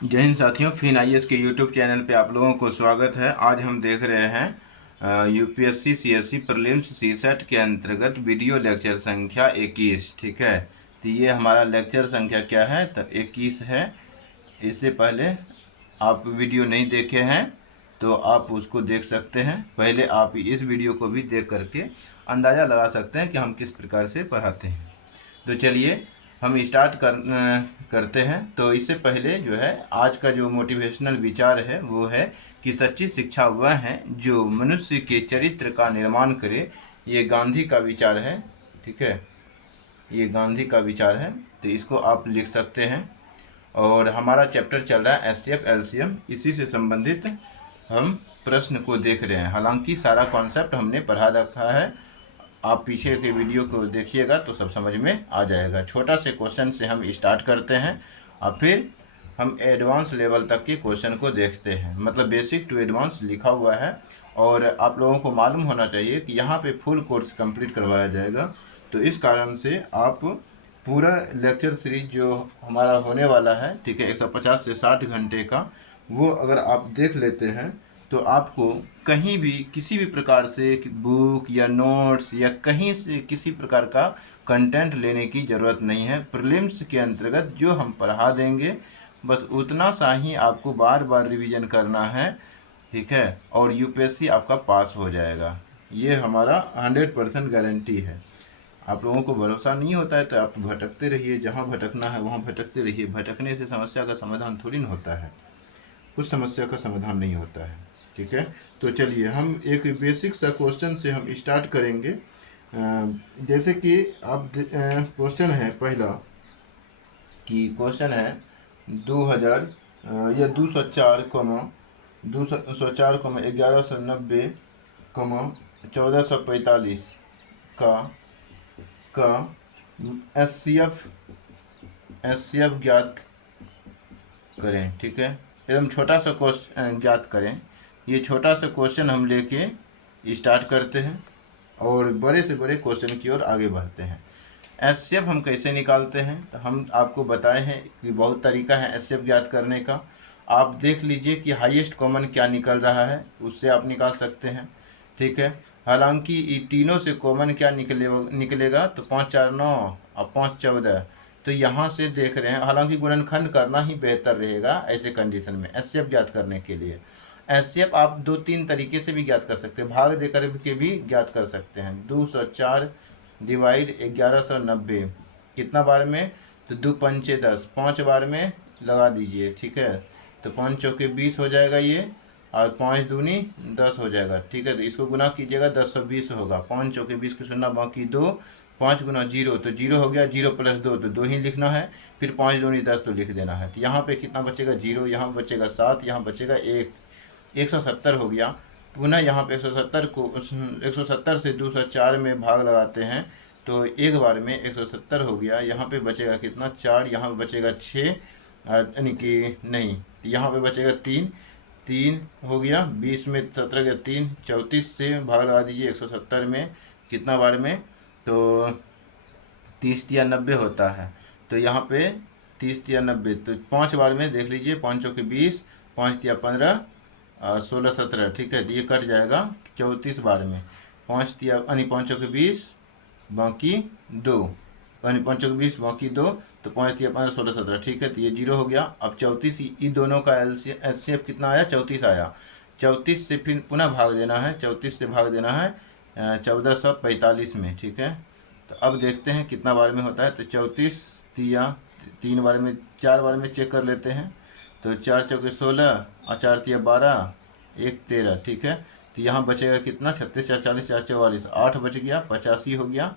जय हिंद साथियों, fin IAS के यूट्यूब चैनल पे आप लोगों को स्वागत है। आज हम देख रहे हैं यूपीएससी सीएससी प्रीलिम्स सीसेट के अंतर्गत वीडियो लेक्चर संख्या 21। ठीक है, तो ये हमारा लेक्चर संख्या क्या है, तो 21 है। इससे पहले आप वीडियो नहीं देखे हैं तो आप उसको देख सकते हैं। पहले आप इस वीडियो को भी देख करके अंदाज़ा लगा सकते हैं कि हम किस प्रकार से पढ़ाते हैं। तो चलिए हम स्टार्ट करते हैं। तो इससे पहले जो है आज का जो मोटिवेशनल विचार है वो है कि सच्ची शिक्षा वह है जो मनुष्य के चरित्र का निर्माण करे। ये गांधी का विचार है। ठीक है, ये गांधी का विचार है, तो इसको आप लिख सकते हैं। और हमारा चैप्टर चल रहा है एचसीएफ एलसीएम, इसी से संबंधित हम प्रश्न को देख रहे हैं। हालांकि सारा कॉन्सेप्ट हमने पढ़ा रखा है, आप पीछे के वीडियो को देखिएगा तो सब समझ में आ जाएगा। छोटा से क्वेश्चन से हम स्टार्ट करते हैं और फिर हम एडवांस लेवल तक के क्वेश्चन को देखते हैं। मतलब बेसिक टू एडवांस लिखा हुआ है और आप लोगों को मालूम होना चाहिए कि यहाँ पे फुल कोर्स कंप्लीट करवाया जाएगा। तो इस कारण से आप पूरा लेक्चर सीरीज जो हमारा होने वाला है, ठीक है, 150 से 60 घंटे का, वो अगर आप देख लेते हैं तो आपको कहीं भी किसी भी प्रकार से बुक या नोट्स या कहीं से किसी प्रकार का कंटेंट लेने की ज़रूरत नहीं है। प्रीलिम्स के अंतर्गत जो हम पढ़ा देंगे बस उतना सा ही आपको बार बार रिवीजन करना है। ठीक है, और यूपीएससी आपका पास हो जाएगा, ये हमारा 100% गारंटी है। आप लोगों को भरोसा नहीं होता है तो आप भटकते रहिए, जहाँ भटकना है वहाँ भटकते रहिए। भटकने से समस्या का समाधान थोड़ी ना होता है, कुछ समस्या का समाधान नहीं होता है। ठीक है, तो चलिए हम एक बेसिक सा क्वेश्चन से हम स्टार्ट करेंगे। जैसे कि आप क्वेश्चन है पहला, कि क्वेश्चन है 2000 या 204 कमा 1190 कमा 1445 का का एस सी एफ ज्ञात करें। ठीक है, एकदम छोटा सा क्वेश्चन ज्ञात करें। ये छोटा सा क्वेश्चन हम लेके स्टार्ट करते हैं और बड़े से बड़े क्वेश्चन की ओर आगे बढ़ते हैं। एचसीएफ हम कैसे निकालते हैं, तो हम आपको बताए हैं कि बहुत तरीका है एचसीएफ ज्ञात करने का। आप देख लीजिए कि हाईएस्ट कॉमन क्या निकल रहा है, उससे आप निकाल सकते हैं। ठीक है, हालांकि ये तीनों से कॉमन क्या निकलेगा, तो 5 4 9 और 5 14। तो यहाँ से देख रहे हैं, हालांकि गुणनखंड करना ही बेहतर रहेगा ऐसे कंडीशन में एचसीएफ ज्ञात करने के लिए। एचसीएफ आप 2 3 तरीके से भी ज्ञात कर सकते हैं, भाग देकर के भी ज्ञात कर सकते हैं। 204 डिवाइड 1190 कितना बार में, तो 2 पंचे 10, 5 बार में लगा दीजिए। ठीक है, तो 5 चौके 20 हो जाएगा ये, और 5 दूनी 10 हो जाएगा। ठीक है, तो इसको गुना कीजिएगा, 1020 होगा। 5 चौके 20 को सुनना, बाकी 2, 5 गुना 0 तो 0 हो गया। 0 प्लस 2 तो 2 ही लिखना है, फिर 5 दूनी 10 तो लिख देना है। तो यहाँ पे कितना बचेगा, 0, यहाँ बचेगा 7, यहाँ बचेगा 1, 170 हो गया। पुनः यहाँ पे 170 को 170 से 204 में भाग लगाते हैं तो एक बार में 170 हो गया। यहाँ पे बचेगा कितना, 4, यहाँ पे बचेगा 6, यानी कि नहीं, यहाँ पे बचेगा 3, 3 हो गया। 20 में 17 गया 3, 34 से भाग लगा दीजिए 170 में, कितना बार में, तो 30 या 90 होता है। तो यहाँ पे 30 या 90, तो 5 बार में देख लीजिए, 5 चौके 20, 5 या 15, 16 17। ठीक है, तो ये कट जाएगा 34 बार में। 5 या यानी 5 चौके 20 बाकी 2, यानी 5 चौके 20 बाकी 2, तो 5 या 15 16 17। ठीक है, तो ये 0 हो गया। अब 34, इन दोनों का एलसीएफ कितना आया, 34 आया। 34 से फिर पुनः भाग देना है, 34 से भाग देना है 1445 में। ठीक है, तो अब देखते हैं कितना बार में होता है। तो 34 या 3 बार में, 4 बार में चेक कर लेते हैं। तो 4 चौके 16 और 4 तिया 12, 1 13। ठीक है, तो यहाँ बचेगा कितना, 36 4 40 4 44, 8 बच गया, 85 हो गया,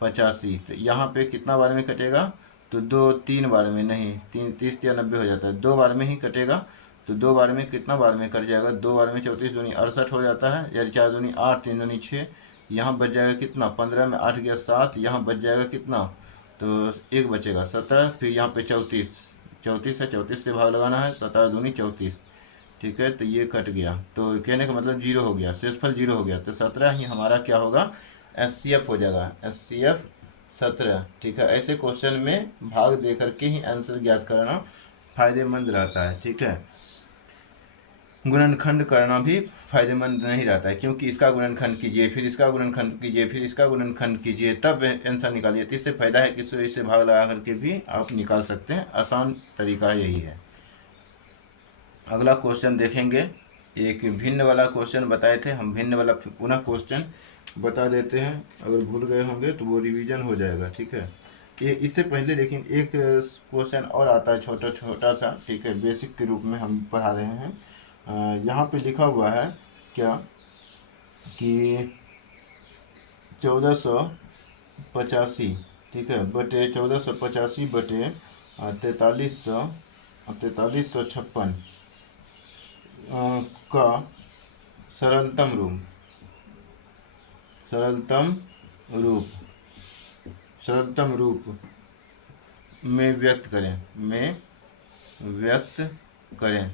85। तो यहाँ पे कितना बार में कटेगा, तो 2 3 बार में नहीं, 3 30 या 90 हो जाता है, 2 बार में ही कटेगा। तो 2 बार में कितना बार में कट जाएगा, 2 बार में 34 दूनी 68 हो जाता है, या 4 दूनी 8, 3 दूनी 6। यहाँ बच जाएगा कितना, 15 में 8 गया 7, यहाँ बच जाएगा कितना, तो 1 बचेगा 17। फिर यहाँ पे 34, 34 है, 34 से भाग लगाना है, 17 दूनी 34। ठीक है, तो ये कट गया, तो कहने का मतलब 0 हो गया, शेषफल 0 हो गया। तो 17 ही हमारा क्या होगा, एचसीएफ हो जाएगा, एचसीएफ 17। ठीक है, ऐसे क्वेश्चन में भाग दे करके ही आंसर ज्ञात करना फायदेमंद रहता है, ठीक है। गुणनखंड करना भी फायदेमंद नहीं रहता है, क्योंकि इसका गुणनखंड कीजिए, फिर इसका गुणनखंड कीजिए, फिर इसका गुणनखंड कीजिए, तब आंसर निकालिए। तो इससे फायदा है कि इसे भाग लगा करके भी आप निकाल सकते हैं, आसान तरीका यही है। अगला क्वेश्चन देखेंगे, एक भिन्न वाला क्वेश्चन बताए थे हम, भिन्न वाला पुनः क्वेश्चन बता देते हैं, अगर भूल गए होंगे तो वो रिवीजन हो जाएगा, ठीक है। ये इससे पहले लेकिन एक क्वेश्चन और आता है छोटा छोटा सा, ठीक है, बेसिक के रूप में हम पढ़ा रहे हैं। यहाँ पे लिखा हुआ है क्या कि 1485, ठीक है, बटे 1485 बटे 4356 का सरलतम रूप सरलतम रूप में व्यक्त करें।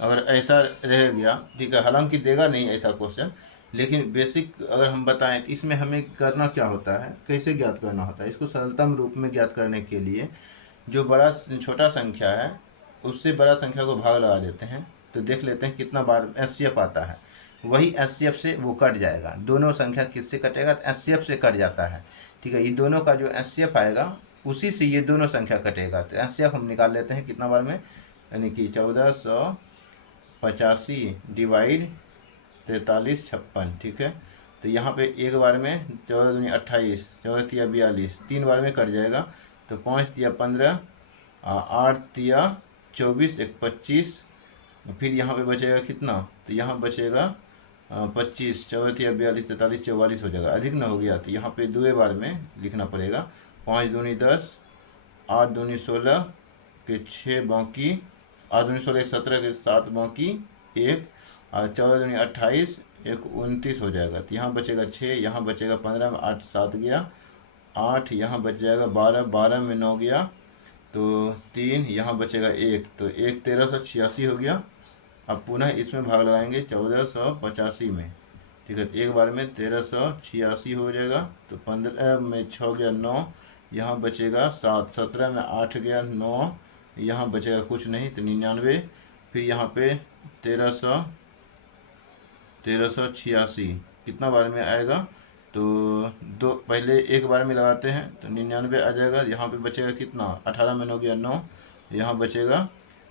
अगर ऐसा रह गया, ठीक है, हालांकि देगा नहीं ऐसा क्वेश्चन, लेकिन बेसिक अगर हम बताएं तो इसमें हमें करना क्या होता है, कैसे ज्ञात करना होता है। इसको सरलतम रूप में ज्ञात करने के लिए जो बड़ा छोटा संख्या है उससे बड़ा संख्या को भाग लगा देते हैं, तो देख लेते हैं कितना बार एचसीएफ आता है। वही एचसीएफ से वो कट जाएगा। दोनों संख्या किससे कटेगा, तो एचसीएफ से कट जाता है, ठीक है। ये दोनों का जो एचसीएफ आएगा उसी से ये दोनों संख्या कटेगा। तो एचसीएफ हम निकाल लेते हैं कितना बार में, यानी कि 1485 डिवाइड 4356, ठीक है। तो यहाँ पे एक बार में 14 दूनी 28, 14 तिया 42, 3 बार में कट जाएगा। तो 5 तिया 15, 8 तिया 24, 1 25, फिर यहाँ पे बचेगा कितना, तो यहाँ बचेगा 25, 14 तिया 42, 43, 44 हो जाएगा, अधिक न हो गया। तो यहाँ पे 2 बार में लिखना पड़ेगा। 5 दूनी 10, 8 दूनी 16 के 6 बाकी, 8 दूनी 16 1 17 के 7 बाकी 1, और 14 दूनी 28, 1 29 हो जाएगा। तो यहाँ बचेगा 6, यहाँ बचेगा 15 में 8 7 गया 8, यहाँ बच जाएगा 12, 12 में 9 गया तो 3, यहाँ बचेगा 1, तो 1 1386 हो गया। अब पुनः इसमें भाग लगाएंगे 1485 में, ठीक है। एक बार में 1386 हो जाएगा। तो 15 में 6 गया 9, यहाँ बचेगा 7, 17 में 8 गया 9, यहाँ बचेगा कुछ नहीं तो 99। फिर यहाँ पे 1386 कितना बार में आएगा, तो दो पहले एक बार में लगाते हैं तो 99 आ जाएगा। यहाँ पे बचेगा कितना, 18 में 9 गया 9, यहाँ बचेगा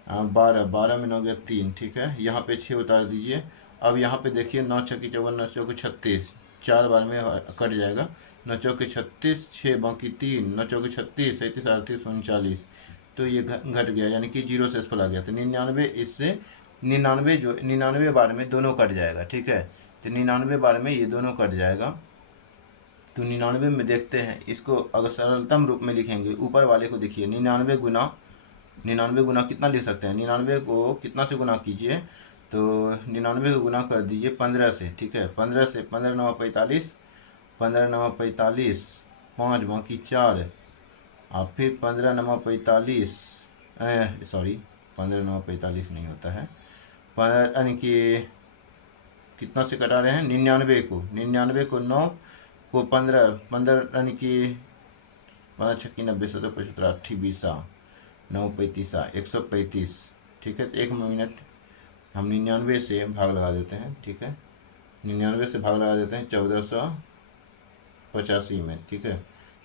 12, 12 में 9 गया 3, ठीक है। यहाँ पे 6 उतार दीजिए। अब यहाँ पे देखिए 9 छक्की 54, 9 चौके 36, 4 बार में कट जाएगा। 9 चौके 36, 6 बाकी 3, 9 चौके 36, 37, 38, 39, तो ये घट गया, यानी कि 0 से फल आ गया। तो 99 इससे 99 बार में दोनों कट जाएगा, ठीक है। तो 99 बार में ये दोनों कट जाएगा। तो 99 में देखते हैं इसको, अगर सरलतम रूप में लिखेंगे ऊपर वाले को देखिए, 99 गुना कितना लिख सकते हैं, 99 को कितना से गुना कीजिए, तो 99 को गुना कर दीजिए 15 से, ठीक है। 15 से 15 9 45, 15 9 45, 5 बाकी 4, और फिर 15 9 45, सॉरी 15 9 45 नहीं होता है, यानी कि कितना से कटा रहे हैं, 99 को 9 को 15 15, यानी कि 15 छक्की 90 17 75 28 9 35 135, ठीक है। तो 1 मिनट हम 99 से भाग लगा देते हैं, ठीक है। 99 से भाग लगा देते हैं 1485 में, ठीक है।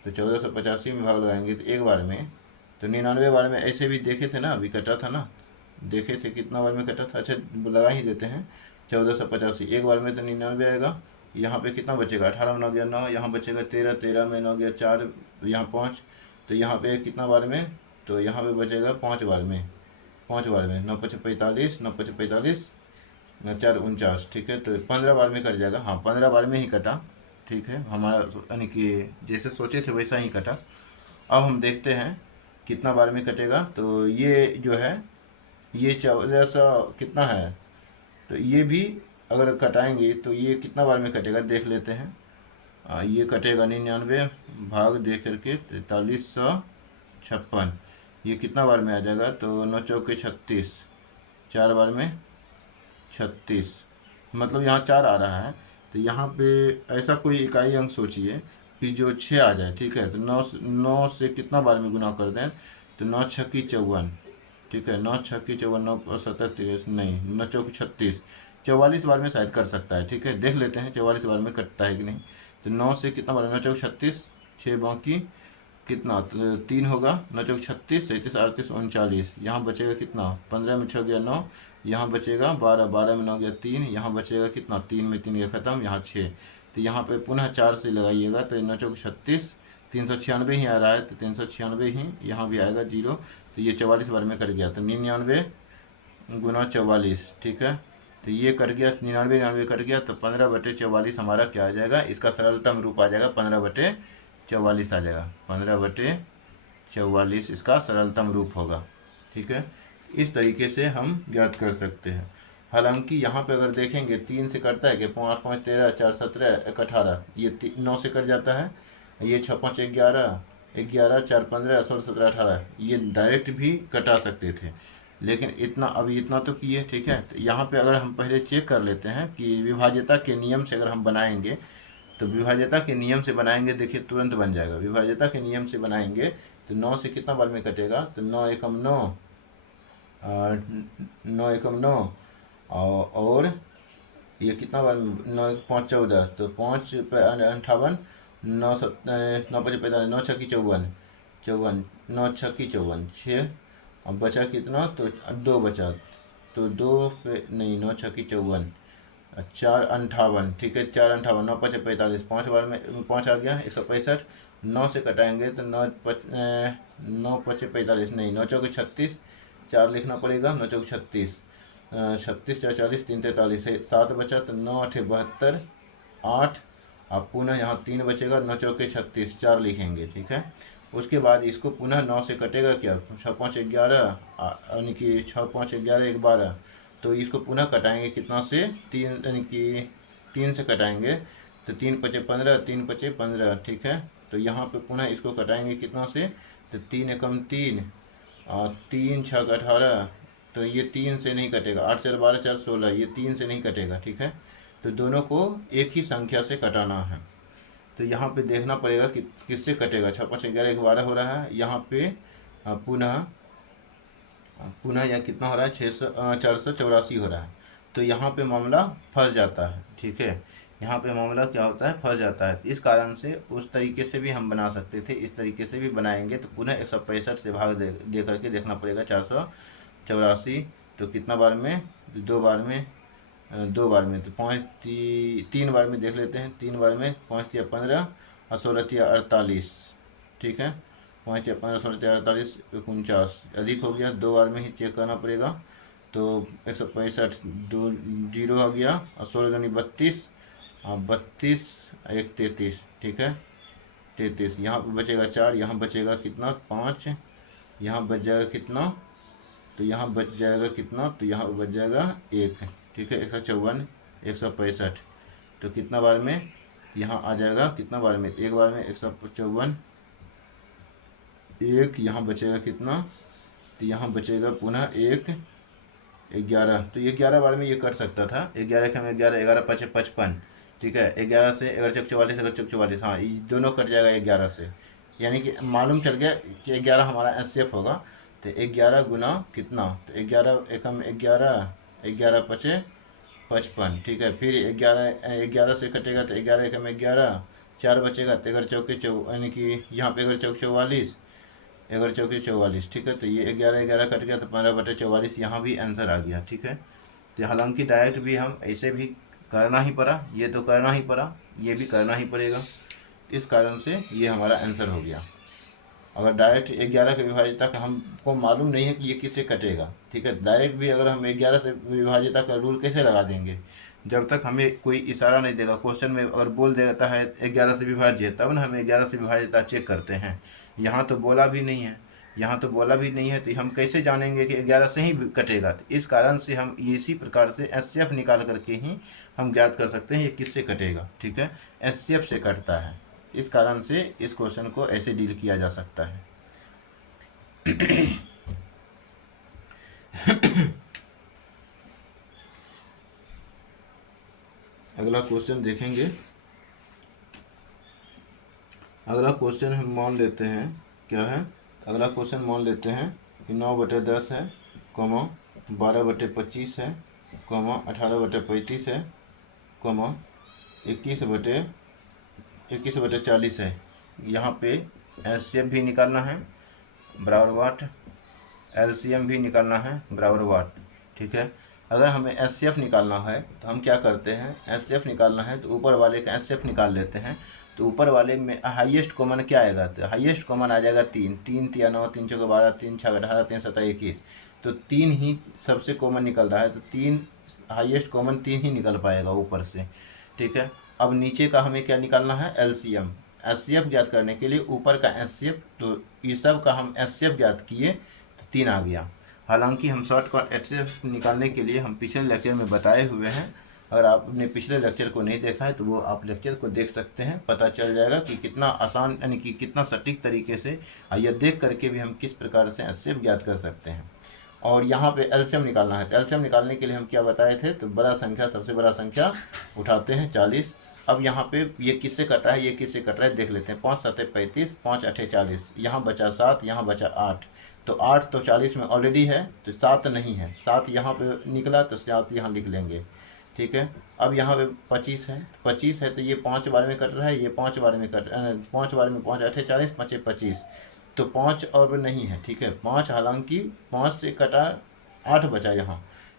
तो 1485 में भाग लगाएंगे तो एक बार में, तो 99 बार में ऐसे भी देखे थे ना, अभी कटा था ना, देखे थे कितना बार में कटा था। अच्छा लगा ही देते हैं 1485, एक बार में तो 99 आएगा। यहाँ पे कितना बचेगा, 18 में 9 गया 9, यहाँ बचेगा 13, 13 में 9 गया 4, यहाँ 5, तो यहाँ पे कितना बार में, तो यहाँ पे बचेगा 5 बार में, 9 5 45, 9 5 45, 4 49, ठीक है। तो 15 बार में कट जाएगा, हाँ 15 बार में ही कटा, ठीक है। हमारा यानी कि जैसे सोचे थे वैसा ही कटा। अब हम देखते हैं कितना बार में कटेगा। तो ये जो है ये 1400 कितना है, तो ये भी अगर कटाएंगे तो ये कितना बार में कटेगा देख लेते हैं। ये कटेगा 99 भाग दे करके 4356, ये कितना बार में आ जाएगा, तो 9 चौके 36, 4 बार में 36, मतलब यहाँ 4 आ रहा है। तो यहाँ पे ऐसा कोई इकाई अंक सोचिए कि जो 6 आ जाए, ठीक है। तो 9 से कितना बार में गुना कर दें, तो 9 छक्की 54, ठीक है। 9 छक्की 54, 9 सत्तर 30, नहीं 9 चौकी 36, 44 बार में शायद कर सकता है। ठीक है, देख लेते हैं 44 बार में कटता है कि नहीं। तो 9 से कितना बार, 9 चौक 36, 6 बाकी कितना, तो 3 होगा, 9 चौक 36, 37, 38, 39, यहाँ बचेगा कितना, 15 में 6 गया 9, यहाँ बचेगा 12, 12 में 9 गया 3, यहाँ बचेगा कितना, 3 में 3 गया खत्म, यहाँ 6। तो यहाँ पे पुनः 4 से लगाइएगा, तो 9 चौक 36, 396 ही आ रहा है, तो 396 ही यहाँ भी आएगा 0। तो ये 44 बार में कर गया, तो 99 गुना 44। ठीक है, तो ये कट गया, 99 99 कट गया, तो 15/44 हमारा क्या आ जाएगा, इसका सरलतम रूप आ जाएगा 15/44 आ जाएगा, 15/44 इसका सरलतम रूप होगा। ठीक है, इस तरीके से हम ज्ञात कर सकते हैं। हालांकि यहाँ पे अगर देखेंगे 3 से कटता है कि 5 5 13, 4 17, 1 18, ये 9 से कट जाता है, ये 6 5 11, 11 4 15, 16 17 18, ये डायरेक्ट भी कटा सकते थे, लेकिन इतना अभी इतना तो किए। ठीक है, तो यहाँ पे अगर हम पहले चेक कर लेते हैं कि विभाज्यता के नियम से अगर हम बनाएंगे, तो विभाज्यता के नियम से बनाएंगे, देखिए तुरंत बन जाएगा। विभाज्यता के नियम से बनाएंगे तो 9 से कितना बार में कटेगा, तो 9 एकम 9, 9 एकम 9, और ये कितना बार, 9 5 14, तो 5 58, 9 9 5 45, 9 छक्की 54, 54, 9 छक्की 54, 6, अब बचा कितना, तो 2 बचा, तो 2 पे नहीं, 9 छक्की 54, 4 58। ठीक है, 4 58, 9 5 45, 5 बार में 5 आ गया 165। 9 से कटाएंगे तो 9 5 45, नहीं 9 चौके 36, 4 लिखना पड़ेगा, 9 चौके 36, 36 4 40, 3 43, 7 बचा, तो 9 8 72, 8, अब पुनः यहाँ 3 बचेगा, 9 चौके 36, 4 लिखेंगे। ठीक है, उसके बाद इसको पुनः 9 से कटेगा क्या, 6 5 11, यानी कि 6 5 11 1 12, तो इसको पुनः कटाएंगे कितना से, 3, यानी कि 3 से कटाएंगे, तो 3 5 15, 3 5 15। ठीक है, तो यहाँ पे पुनः इसको कटाएंगे कितना से, तो 3 एकम 3, और 3 6 18, तो ये 3 से नहीं कटेगा, 8 4 12 4 16, ये 3 से नहीं कटेगा। ठीक है, तो दोनों को एक ही संख्या से कटाना है। तो यहाँ पे देखना पड़ेगा कि किससे कटेगा, 6 5 11 12 हो रहा है, यहाँ पे पुनः यह कितना हो रहा है, 484 हो रहा है, तो यहाँ पे मामला फंस जाता है। ठीक है, यहाँ पे मामला क्या होता है, फंस जाता है। इस कारण से उस तरीके से भी हम बना सकते थे, इस तरीके से भी बनाएंगे तो पुनः 165 से भाग दे करके देखना पड़ेगा 484, तो कितना बार में, 2 बार में, 2 बार में, तो 3 बार में देख लेते हैं, 3 बार में 5 या 15 और 16 या 48। ठीक है, 5 या 15 16 या 48 49, अधिक हो गया, 2 बार में ही चेक करना पड़ेगा, तो 165 2 जीरो हो गया, और 16 दूनी 32, 32 1 33। ठीक है, 33, यहाँ पर बचेगा 4, यहाँ बचेगा कितना 5, यहाँ बच जाएगा कितना, तो यहाँ बच जाएगा कितना, तो यहाँ बच जाएगा 1। ठीक है, 154 165, तो कितना बार में यहाँ आ जाएगा, कितना बार में, एक बार में 154, एक यहाँ बचेगा कितना, तो यहाँ बचेगा पुनः 1 11, तो ये 11 बार में ये कर सकता था, 11 का 11, 11 5 55। ठीक है, 11 से 11 चौक 44, 11 चौक 44, हाँ ये दोनों कट जाएगा 11 से, यानी कि मालूम चल गया कि 11 हमारा एसएफ होगा। तो 11 गुना कितना, तो 11 एकम 11, 11 5 55। ठीक है, फिर 11 से कटेगा, तो 11 एकम 11, 4 बचेगा, तो 11 चौके यानी कि यहाँ पे 11 चौक 44, 11 चौके 44। ठीक है, तो ये 11 11 कट गया, तो 15/44 यहाँ भी आंसर आ गया। ठीक है, तो हालांकि डायरेक्ट भी हम ऐसे भी करना ही पड़ा, ये तो करना ही पड़ा, ये भी करना ही पड़ेगा, इस कारण से ये हमारा आंसर हो गया। अगर डायरेक्ट 11 के विभाज्यता का हमको मालूम नहीं है कि ये किससे कटेगा। ठीक है, डायरेक्ट भी अगर हम 11 से विभाज्यता का रूल कैसे लगा देंगे, जब तक हमें कोई इशारा नहीं देगा, क्वेश्चन में अगर बोल देता है 11 से विभाज्य, तब ना हम 11 से विभाज्यता चेक करते हैं। यहाँ तो बोला भी नहीं है, यहाँ तो बोला भी नहीं है, तो हम कैसे जानेंगे कि 11 से ही कटेगा। तो इस कारण से हम इसी प्रकार से एचसीएफ निकाल करके ही हम ज्ञात कर सकते हैं ये किससे कटेगा। ठीक है, एचसीएफ से कटता है, इस कारण से इस क्वेश्चन को ऐसे डील किया जा सकता है। अगला क्वेश्चन देखेंगे। अगला क्वेश्चन हम मान लेते हैं क्या है, अगला क्वेश्चन मान लेते हैं कि 9/10 है, 12/25 है, 18/35 है, 21/40 है। यहाँ पे एचसीएफ भी निकालना है बराबर वाट, एलसीएम भी निकालना है बराबर वाट, ठीक है। अगर हमें एचसीएफ निकालना है तो हम क्या करते हैं, एचसीएफ निकालना है तो ऊपर वाले का एचसीएफ निकाल लेते हैं। तो ऊपर वाले में हाईएस्ट कॉमन क्या आएगा, तो हाईएस्ट कॉमन आ जाएगा 3, 3 तिया 9, 3 चौके 12, 3 छः 18, 3 7 21। तो 3 ही सबसे कॉमन निकल रहा है, तो 3 हाईएस्ट कॉमन 3 ही निकल पाएगा ऊपर से, ठीक है। अब नीचे का हमें क्या निकालना है, एलसीएम। एचसीएफ ज्ञात करने के लिए ऊपर का एचसीएफ, तो इस सब का हम एचसीएफ ज्ञात किए तो 3 आ गया। हालांकि हम शॉर्टकट एचसीएफ निकालने के लिए हम पिछले लेक्चर में बताए हुए हैं। अगर आपने पिछले लेक्चर को नहीं देखा है तो वो आप लेक्चर को देख सकते हैं, पता चल जाएगा कि कितना आसान यानी कि कितना सटीक तरीके से यह देख करके भी हम किस प्रकार से एचसीएफ ज्ञात कर सकते हैं। और यहाँ पे एलसीएम निकालना है, तो एलसीएम निकालने के लिए हम क्या बताए थे, तो बड़ा संख्या सबसे बड़ा संख्या उठाते हैं 40। अब यहाँ पे ये किससे कट रहा है, ये किससे कट रहा है देख लेते हैं। 5 7 35, 5 8 40, यहाँ बचा 7, यहाँ बचा 8। तो 8 तो 40 में ऑलरेडी है, तो 7 नहीं है, 7 यहाँ पे निकला तो 7 यहाँ लिख लेंगे, ठीक है। अब यहाँ पे 25 है, 25 है तो ये 5 बार में कट रहा है, ये 5 बार में कट 5 बार में 5 8 40, 5 25, तो 5 और नहीं है, ठीक है। 5 हालांकि 5 से कटा 8 बचा,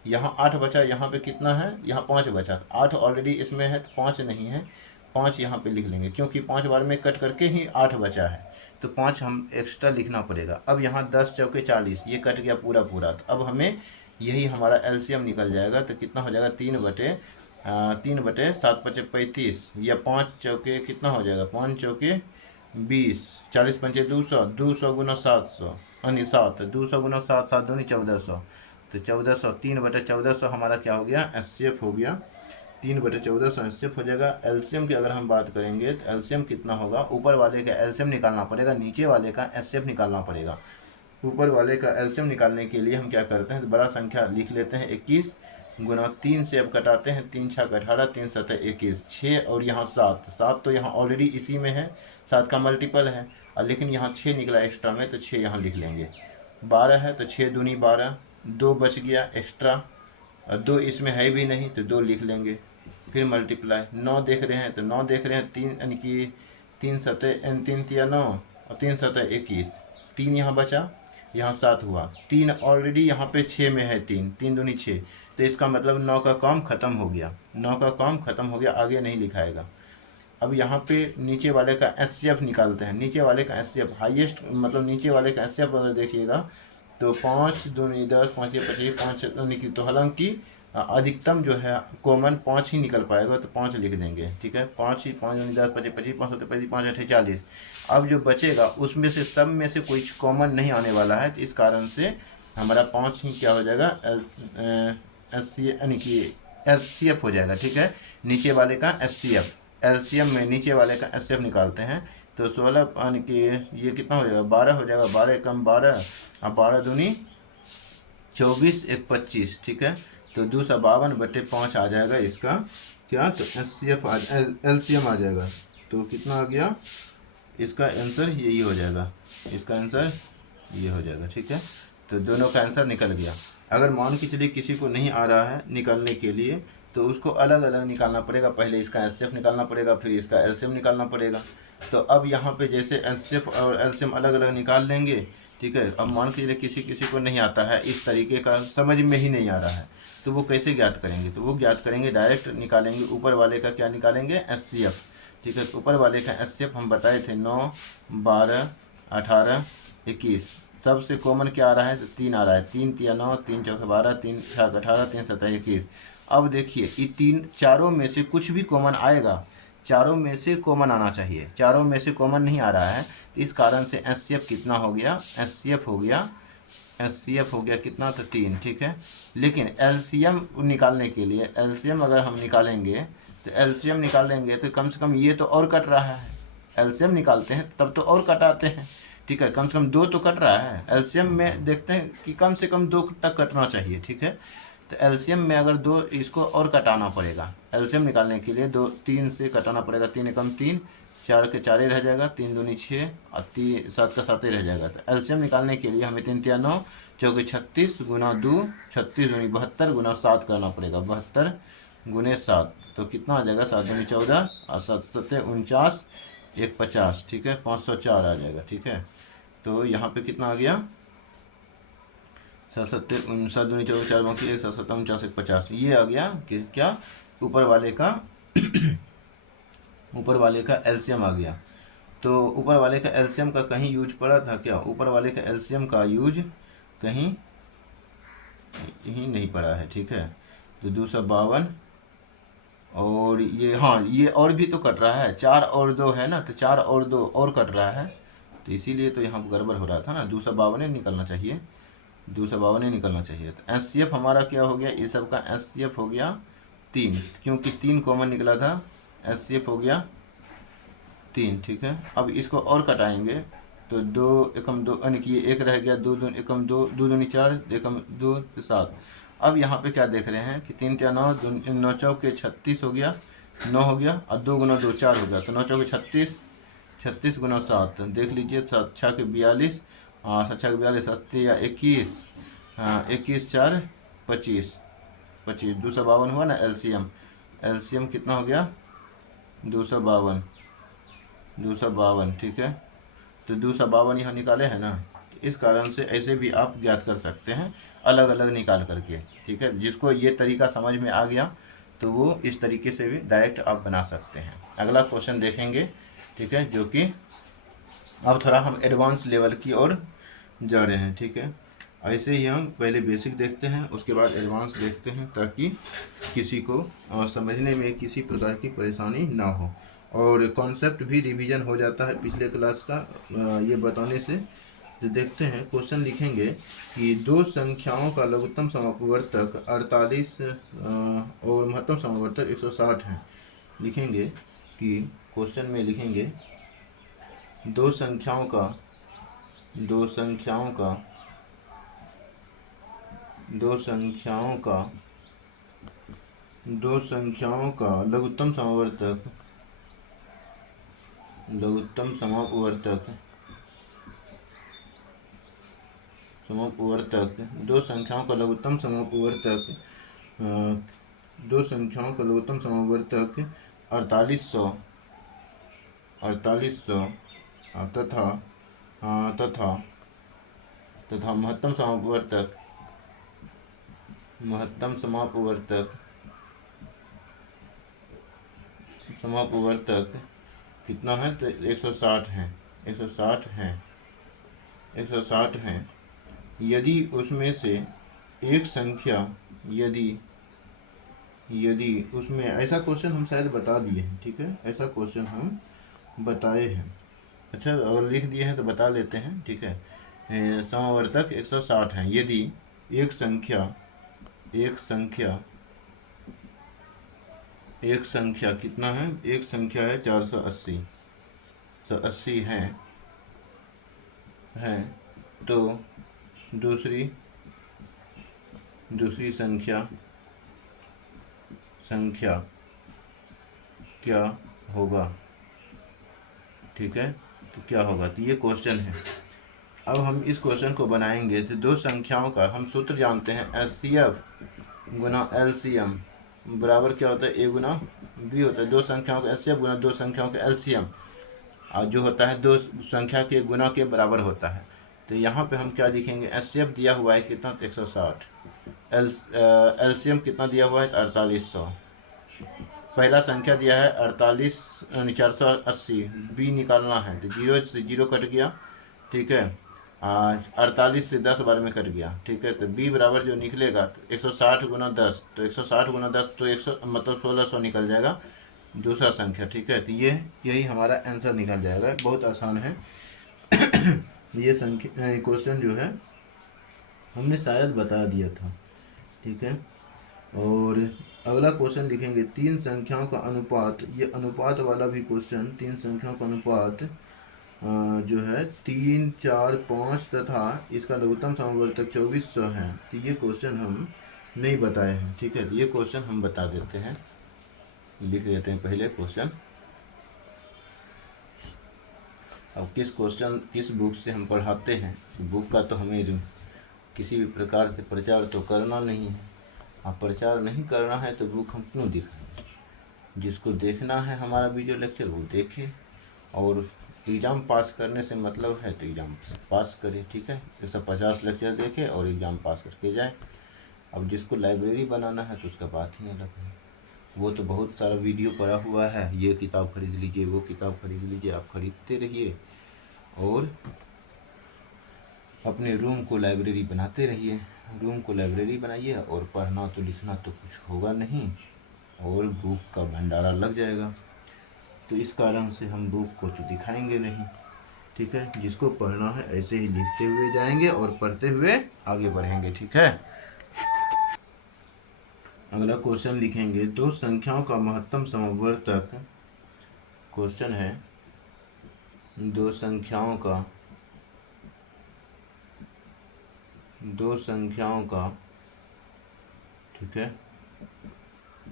यहाँ 8 बचा, यहाँ पे कितना है, यहाँ 5 बचा, 8 ऑलरेडी इसमें है तो 5 नहीं है, 5 यहाँ पे लिख लेंगे क्योंकि 5 बार में कट करके ही 8 बचा है, तो 5 हम एक्स्ट्रा लिखना पड़ेगा। अब यहाँ 10 चौके 40, ये कट गया पूरा पूरा, तो अब हमें यही हमारा एलसीएम निकल जाएगा। तो कितना हो जाएगा, 3/7 × 35, या 5 चौके कितना हो जाएगा, 5 चौके 20, 40 पंचे 200, 200 × 700 यानी 7, 200 × 7, 7 दूनी 1400, तो 1400, 3/1400 हमारा क्या हो गया, एचसीएफ हो गया। 3/1400 एचसीएफ हो जाएगा। एलसीएम की अगर हम बात करेंगे तो एलसीएम कितना होगा, ऊपर वाले का एलसीएम निकालना पड़ेगा, नीचे वाले का एचसीएफ निकालना पड़ेगा। ऊपर वाले का एलसीएम निकालने के लिए हम क्या करते हैं, तो बड़ा संख्या लिख लेते हैं 21 × 3 से अब कटाते हैं, 3 6 18, 3 7 21, 6 और यहाँ 7, 7 तो यहाँ ऑलरेडी इसी में है, 7 का मल्टीपल है, और लेकिन यहाँ 6 निकला एक्स्ट्रा में, तो 6 यहाँ लिख लेंगे। 12 है तो 6 दूनी 12, 2 बच गया एक्स्ट्रा, और 2 इसमें है भी नहीं तो 2 लिख लेंगे, फिर मल्टीप्लाई। 9 देख रहे हैं तो 9 देख रहे हैं, 3 यानी कि 3 7 3 तिया 9 और 3 7 21, 3 यहाँ बचा, यहाँ 7 हुआ, 3 ऑलरेडी यहाँ पे 6 में है, 3 3 दूनी 6, तो इसका मतलब 9 का काम ख़त्म हो गया, 9 का काम ख़त्म हो गया, आगे नहीं लिखाएगा। अब यहाँ पे नीचे वाले का एचसीएफ निकालते हैं। नीचे वाले का एचसीएफ हाईएस्ट मतलब नीचे वाले का एचसीएफ अगर देखिएगा तो 5 दूनी 10, 5 25, 5 निकली, तो हालांकि अधिकतम जो है कॉमन 5 ही निकल पाएगा, तो 5 लिख देंगे, ठीक है। 5 ही, 5 दूनी 10, 25 25, 5 7 35, 5 8 40। अब जो बचेगा उसमें से सब में से कोई कॉमन नहीं आने वाला है, तो इस कारण से हमारा 5 ही क्या हो जाएगा, यानी कि एचसीएफ हो जाएगा, ठीक है। नीचे वाले का एचसीएफ, एलसीएम में नीचे वाले का एचसीएफ निकालते हैं, तो 16 यानी कि ये कितना हो जाएगा, 12 हो जाएगा, 12 कम 12, अब 12 दूनी 24, 1 25, ठीक है। तो 252/5 आ जाएगा इसका क्या, तो एचसीएफ एलसीएम आ जाएगा। तो कितना आ गया, इसका आंसर यही हो जाएगा, इसका आंसर ये हो जाएगा, ठीक है। तो दोनों का आंसर निकल गया। अगर मान के चलिए किसी को नहीं आ रहा है निकालने के लिए, तो उसको अलग अलग निकालना पड़ेगा, पहले इसका एचसीएफ निकालना पड़ेगा, फिर इसका एलसीएम निकालना पड़ेगा। तो अब यहाँ पे जैसे एचसीएफ और एलसीएम अलग अलग निकाल लेंगे, ठीक है। अब मान के चलिए किसी को नहीं आता है, इस तरीके का समझ में ही नहीं आ रहा है, तो वो कैसे ज्ञात करेंगे, तो वो ज्ञात करेंगे डायरेक्ट निकालेंगे, ऊपर वाले का क्या निकालेंगे, एचसीएफ, ठीक है। तो ऊपर वाले का एचसीएफ हम बताए थे 9 12 18 21, सबसे कॉमन क्या आ रहा है, तो 3 आ रहा है, 3 तिया 9, 3 चौके 12, 3 6 18, 3 7 21। अब देखिए ये चारों में से कुछ भी कॉमन आएगा, चारों में से कॉमन आना चाहिए, चारों में से कॉमन नहीं आ रहा है, इस कारण से एचसीएफ कितना हो गया, एचसीएफ हो गया कितना, तो 3, ठीक है। लेकिन एलसीएम निकालने के लिए, एलसीएम अगर हम निकालेंगे तो एलसीएम निकालेंगे तो कम से कम ये तो और कट रहा है, एलसीएम निकालते हैं तब तो और कटाते हैं, ठीक है, कम से कम 2 तो कट रहा है। एलसीएम में देखते हैं कि कम से कम 2 तक कटना चाहिए, ठीक है। तो एलसीएम में अगर 2 इसको और कटाना पड़ेगा, एलसीएम निकालने के लिए 2 3 से कटाना पड़ेगा, 3 एकम 3, 4 के 4 ही रह जाएगा, 3 दूनी 6 और 7 का 7 ही रह जाएगा। तो एलसीएम निकालने के लिए हमें 3 तिया 9 चौके 36 गुना 2 36 दूनी 72 गुना 7 करना पड़ेगा, 72 गुने 7 तो कितना आ जाएगा, 7 दूनी 14 और 7 सत्ते 49 1 50, ठीक है 504 आ जाएगा, ठीक है। तो यहाँ पे कितना आ गया, 7 सत्ते 7 दूनी 14 4 बाकी 1 7 7 49 1 50, ये आ गया कि क्या ऊपर वाले का ऊपर वाले का एलसीएम आ गया। तो ऊपर वाले का एलसीएम का कहीं यूज पड़ा था क्या, ऊपर वाले का एलसीएम का यूज कहीं ही नहीं पड़ा है, ठीक है। तो 252 और ये, हाँ ये और भी तो कट रहा है, 4 और 2 है ना, तो 4 और 2 और कट रहा है, तो इसीलिए तो यहाँ पर गड़बड़ हो रहा था ना, 252 निकलना चाहिए, 252 निकलना चाहिए। तो एससीएफ हमारा क्या हो गया, ये सब का एससीएफ हो गया 3, क्योंकि 3 कॉमन निकला था, एससीएफ हो गया 3, ठीक है। अब इसको और कटाएंगे तो 2 एकम 2 यानी कि 1 रह गया, 2 2 एकम 2 2 दूनी 4 एकम 2 7। अब यहाँ पे क्या देख रहे हैं कि 3 3 9 9 चौके 36 हो गया, 9 हो गया और 2 गुना 2 4 हो गया, तो 9 चौके 36 36 गुना 7 देख लीजिए, 7 6 के 42 7 6 के 42 80 या 21 21 4 25 25 252 हुआ ना एलसीएम, एलसीएम कितना हो गया 252, ठीक है। तो 252 यहाँ निकाले हैं ना, तो इस कारण से ऐसे भी आप ज्ञात कर सकते हैं अलग अलग निकाल करके, ठीक है। जिसको ये तरीका समझ में आ गया तो वो इस तरीके से भी डायरेक्ट आप बना सकते हैं। अगला क्वेश्चन देखेंगे, ठीक है, जो कि अब थोड़ा हम एडवांस लेवल की ओर जा रहे हैं, ठीक है। ऐसे ही हम पहले बेसिक देखते हैं, उसके बाद एडवांस देखते हैं, ताकि किसी को समझने में किसी प्रकार की परेशानी ना हो और कॉन्सेप्ट भी रिवीजन हो जाता है पिछले क्लास का ये बताने से। तो देखते हैं, क्वेश्चन लिखेंगे कि दो संख्याओं का लघुत्तम समापवर्तक 48 और महत्तम समापवर्तक 160 है। लिखेंगे कि क्वेश्चन में लिखेंगे दो संख्याओं का लघुत्तम समापवर्तक दो संख्याओं का लघुत्तम समापवर्तक 4800 तथा महत्तम समापवर्तक कितना है, तो 160 है, 160 है। यदि उसमें से एक संख्या, यदि उसमें, ऐसा क्वेश्चन हम शायद बता दिए हैं, ठीक है, ऐसा क्वेश्चन हम बताए हैं। अच्छा, अगर लिख दिए हैं तो बता लेते हैं, ठीक है। समावर्तक 160 है, यदि एक संख्या कितना है, एक संख्या है 480 है तो दूसरी संख्या क्या होगा, ठीक है। तो क्या होगा, तो ये क्वेश्चन है। अब हम इस क्वेश्चन को बनाएंगे तो दो संख्याओं का हम सूत्र जानते हैं, एचसीएफ गुना एलसीएम बराबर क्या होता है, ए गुना बी होता है। दो संख्याओं का एचसीएफ गुना दो संख्याओं का एलसीएम और जो होता है दो संख्या के गुना के बराबर होता है। तो यहाँ पे हम क्या लिखेंगे, एचसीएफ दिया हुआ है कितना, 160, एलसीएम कितना दिया हुआ है, 4800। पहला संख्या दिया है 48 480, बी निकालना है, तो 0 से 0 कट गया, ठीक है। 48 से 10 बार में कट गया, ठीक है। तो बी बराबर जो निकलेगा, तो 160 गुना 10, तो 160 गुना 10 तो 100 मतलब 1600 निकल जाएगा दूसरा संख्या, ठीक है। तो यही हमारा आंसर निकल जाएगा, बहुत आसान है। ये संख्या क्वेश्चन जो है हमने शायद बता दिया था, ठीक है। और अगला क्वेश्चन लिखेंगे, तीन संख्याओं का अनुपात, ये अनुपात वाला भी क्वेश्चन, तीन संख्याओं का अनुपात जो है 3 4 5 तथा इसका लघुत्तम समावर्तक 2400 है। तो ये क्वेश्चन हम नहीं बताए हैं, ठीक है। तो ये क्वेश्चन हम बता देते हैं, लिख देते हैं पहले क्वेश्चन। अब किस बुक से हम पढ़ाते हैं, बुक का तो हमें किसी भी प्रकार से प्रचार तो करना नहीं है। अब प्रचार नहीं करना है तो बुक हम क्यों दिखाएं। जिसको देखना है हमारा वीडियो लेक्चर वो देखे, और एग्ज़ाम पास करने से मतलब है तो एग्ज़ाम पास करे, ठीक है। 150 लेक्चर देखे और एग्ज़ाम पास करके जाए। अब जिसको लाइब्रेरी बनाना है तो उसका बात ही अलग है। वो तो बहुत सारा वीडियो पड़ा हुआ है, ये किताब खरीद लीजिए, वो किताब खरीद लीजिए, आप खरीदते रहिए और अपने रूम को लाइब्रेरी बनाते रहिए। रूम को लाइब्रेरी बनाइए और पढ़ना तो लिखना तो कुछ होगा नहीं, और बुक का भंडारा लग जाएगा। तो इस कारण से हम बुक को तो दिखाएंगे नहीं, ठीक है। जिसको पढ़ना है ऐसे ही लिखते हुए जाएंगे और पढ़ते हुए आगे बढ़ेंगे, ठीक है। अगला क्वेश्चन लिखेंगे, दो संख्याओं का महत्तम समवर्तक। क्वेश्चन है, दो संख्याओं का ठीक है,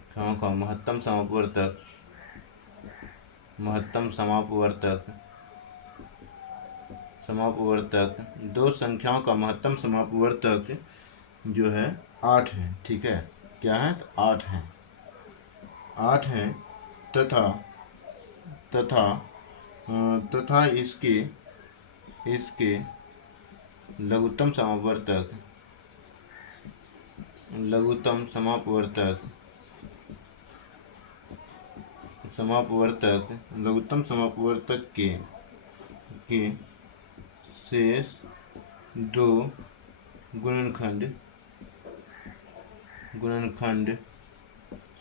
संख्याओं का महत्तम समापवर्तक दो संख्याओं का महत्तम समापवर्तक जो है 8 है, ठीक है। क्या है? तो 8 है तथा इसके लघुत्तम समापवर्तक के शेष दो गुणनखंड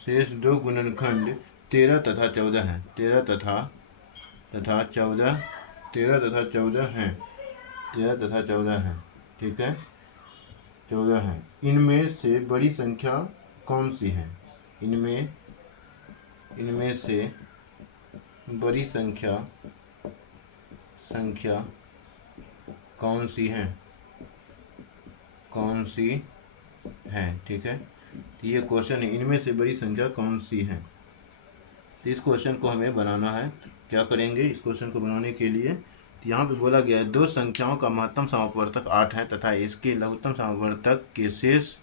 शेष दो गुणनखंड 13 तथा 14 हैं। 13 तथा 14 हैं, ठीक है। 14 हैं। इनमें से बड़ी संख्या कौन सी है? इनमें से बड़ी संख्या कौन सी है, ठीक है। तो ये क्वेश्चन है, इनमें से बड़ी संख्या कौन सी है। तो इस क्वेश्चन को हमें बनाना है। तो क्या करेंगे इस क्वेश्चन को बनाने के लिए? तो यहाँ पे बोला गया है, दो संख्याओं का महत्तम समापवर्तक 8 है तथा इसके लघुत्तम समापवर्तक के शेष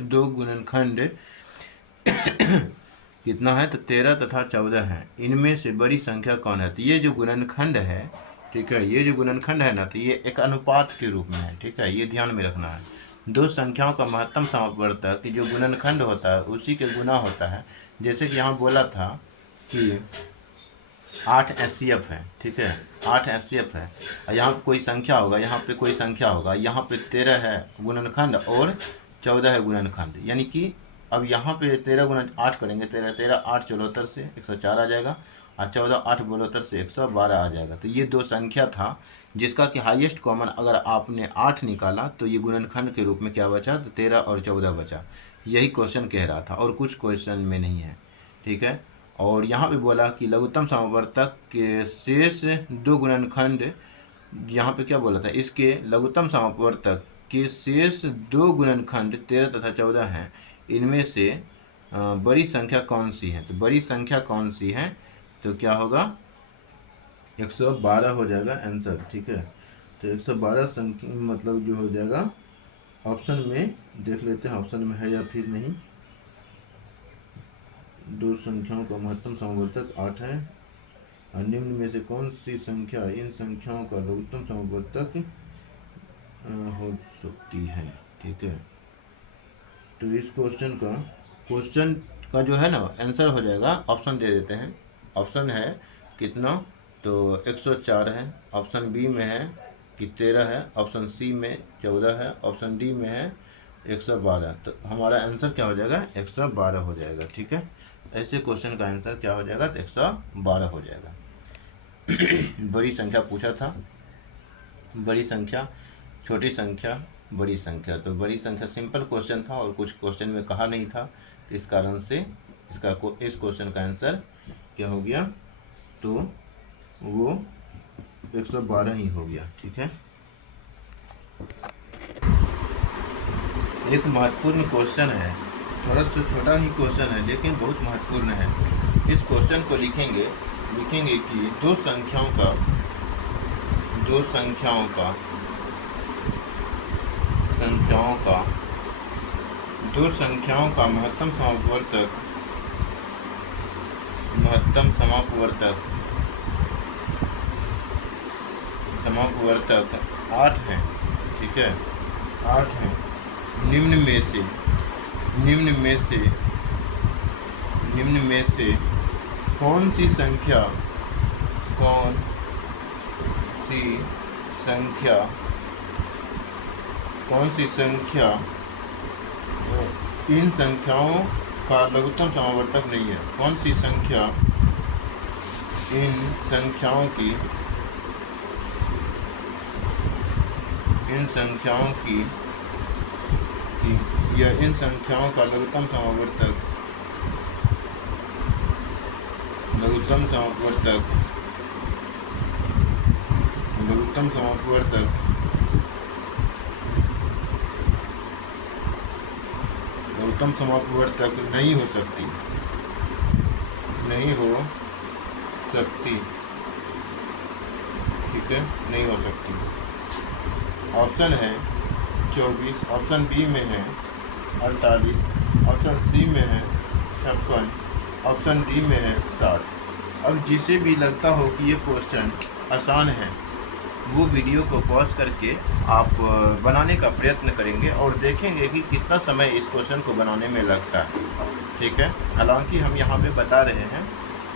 दो गुणनखंड कितना है? तो 13 तथा 14 है। इनमें से बड़ी संख्या कौन है? तो ये जो गुणनखंड है, ठीक है, ये जो गुणनखंड है ना, तो ये एक अनुपात के रूप में है, ठीक है। ये ध्यान में रखना है। दो संख्याओं का महत्तम समापवर्तक जो गुणनखंड होता है उसी के गुना होता है। जैसे कि यहाँ बोला था कि 8 SCF है, ठीक है, 8 SCF है। यहाँ पे कोई संख्या होगा, यहाँ पे कोई संख्या होगा, यहाँ पे 13 है गुणनखंड और 14 है गुणनखंड। यानी कि अब यहाँ पे 13 गुना 8 करेंगे, 13 8 74 से 104 आ जाएगा, और 14 8 72 से 112 आ जाएगा। तो ये दो संख्या था जिसका कि हाईएस्ट कॉमन अगर आपने 8 निकाला तो ये गुणनखंड के रूप में क्या बचा? तो 13 और 14 बचा। यही क्वेश्चन कह रहा था और कुछ क्वेश्चन में नहीं है, ठीक है। और यहाँ पे बोला कि लघुत्तम समापवर्तक के शेष दो गुणनखंड, यहाँ पे क्या बोला था? इसके लघुत्तम समापवर्तक के शेष दो गुणनखंड 13 तथा 14 हैं। इनमें से बड़ी संख्या कौन सी है? तो बड़ी संख्या कौन सी है? तो क्या होगा? 112 हो जाएगा आंसर, ठीक है। तो 112 संख्या मतलब जो हो जाएगा, ऑप्शन में देख लेते हैं ऑप्शन में है या फिर नहीं। दो संख्याओं का महत्तम समवर्तक 8 है, और निम्न में से कौन सी संख्या इन संख्याओं का लघुत्तम समवर्तक हो सकती है, ठीक है। तो इस क्वेश्चन का जो है ना आंसर हो जाएगा, ऑप्शन दे देते हैं। ऑप्शन है कितना? तो 104 है, ऑप्शन बी में है कि 13 है, ऑप्शन सी में 14 है, ऑप्शन डी में है 112। तो हमारा आंसर क्या हो जाएगा? 112 हो जाएगा, ठीक है। ऐसे क्वेश्चन का आंसर क्या हो जाएगा? तो 112 हो जाएगा। बड़ी संख्या पूछा था, बड़ी संख्या, छोटी संख्या, बड़ी संख्या। तो बड़ी संख्या सिंपल क्वेश्चन था और कुछ क्वेश्चन में कहा नहीं था, इस कारण से इस क्वेश्चन का आंसर क्या हो गया? तो वो 112 ही हो गया, ठीक है। एक महत्वपूर्ण क्वेश्चन है, थोड़ा सा छोटा ही क्वेश्चन है लेकिन बहुत महत्वपूर्ण है। इस क्वेश्चन को लिखेंगे कि दो संख्याओं का महत्तम समापवर्तक 8 है, ठीक है, 8 है। निम्न में से कौन सी संख्या इन संख्याओं का लघुत्तम समावर्तक नहीं है? कौन सी संख्या इन संख्याओं का लघुत्तम समावर्तक नहीं हो सकती, ठीक है, नहीं हो सकती। ऑप्शन है 24, ऑप्शन बी में है 48, ऑप्शन सी में है 56, ऑप्शन डी में है 60। अब जिसे भी लगता हो कि ये क्वेश्चन आसान है, वो वीडियो को पॉज करके आप बनाने का प्रयत्न करेंगे और देखेंगे कि कितना समय इस क्वेश्चन को बनाने में लगता है, ठीक है। हालांकि हम यहाँ पे बता रहे हैं,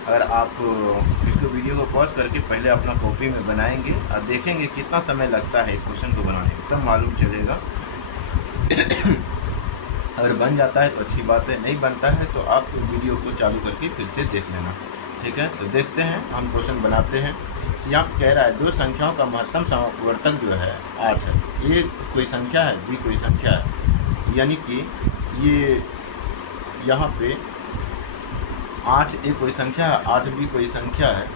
अगर आप इसको वीडियो को पॉज करके पहले अपना कॉपी में बनाएंगे और देखेंगे कितना समय लगता है इस क्वेश्चन को बनाने में, तब मालूम चलेगा। अगर बन जाता है तो अच्छी बात है, नहीं बनता है तो आप वीडियो को चालू करके फिर से देख लेना, ठीक है। तो देखते हैं, हम क्वेश्चन बनाते हैं। यहाँ कह रहा है दो संख्याओं का महत्तम समावर्तक जो है 8 है। ए कोई संख्या है, बी कोई संख्या है, यानी कि ये यहाँ पे 8 ए कोई संख्या है, 8 बी कोई संख्या है,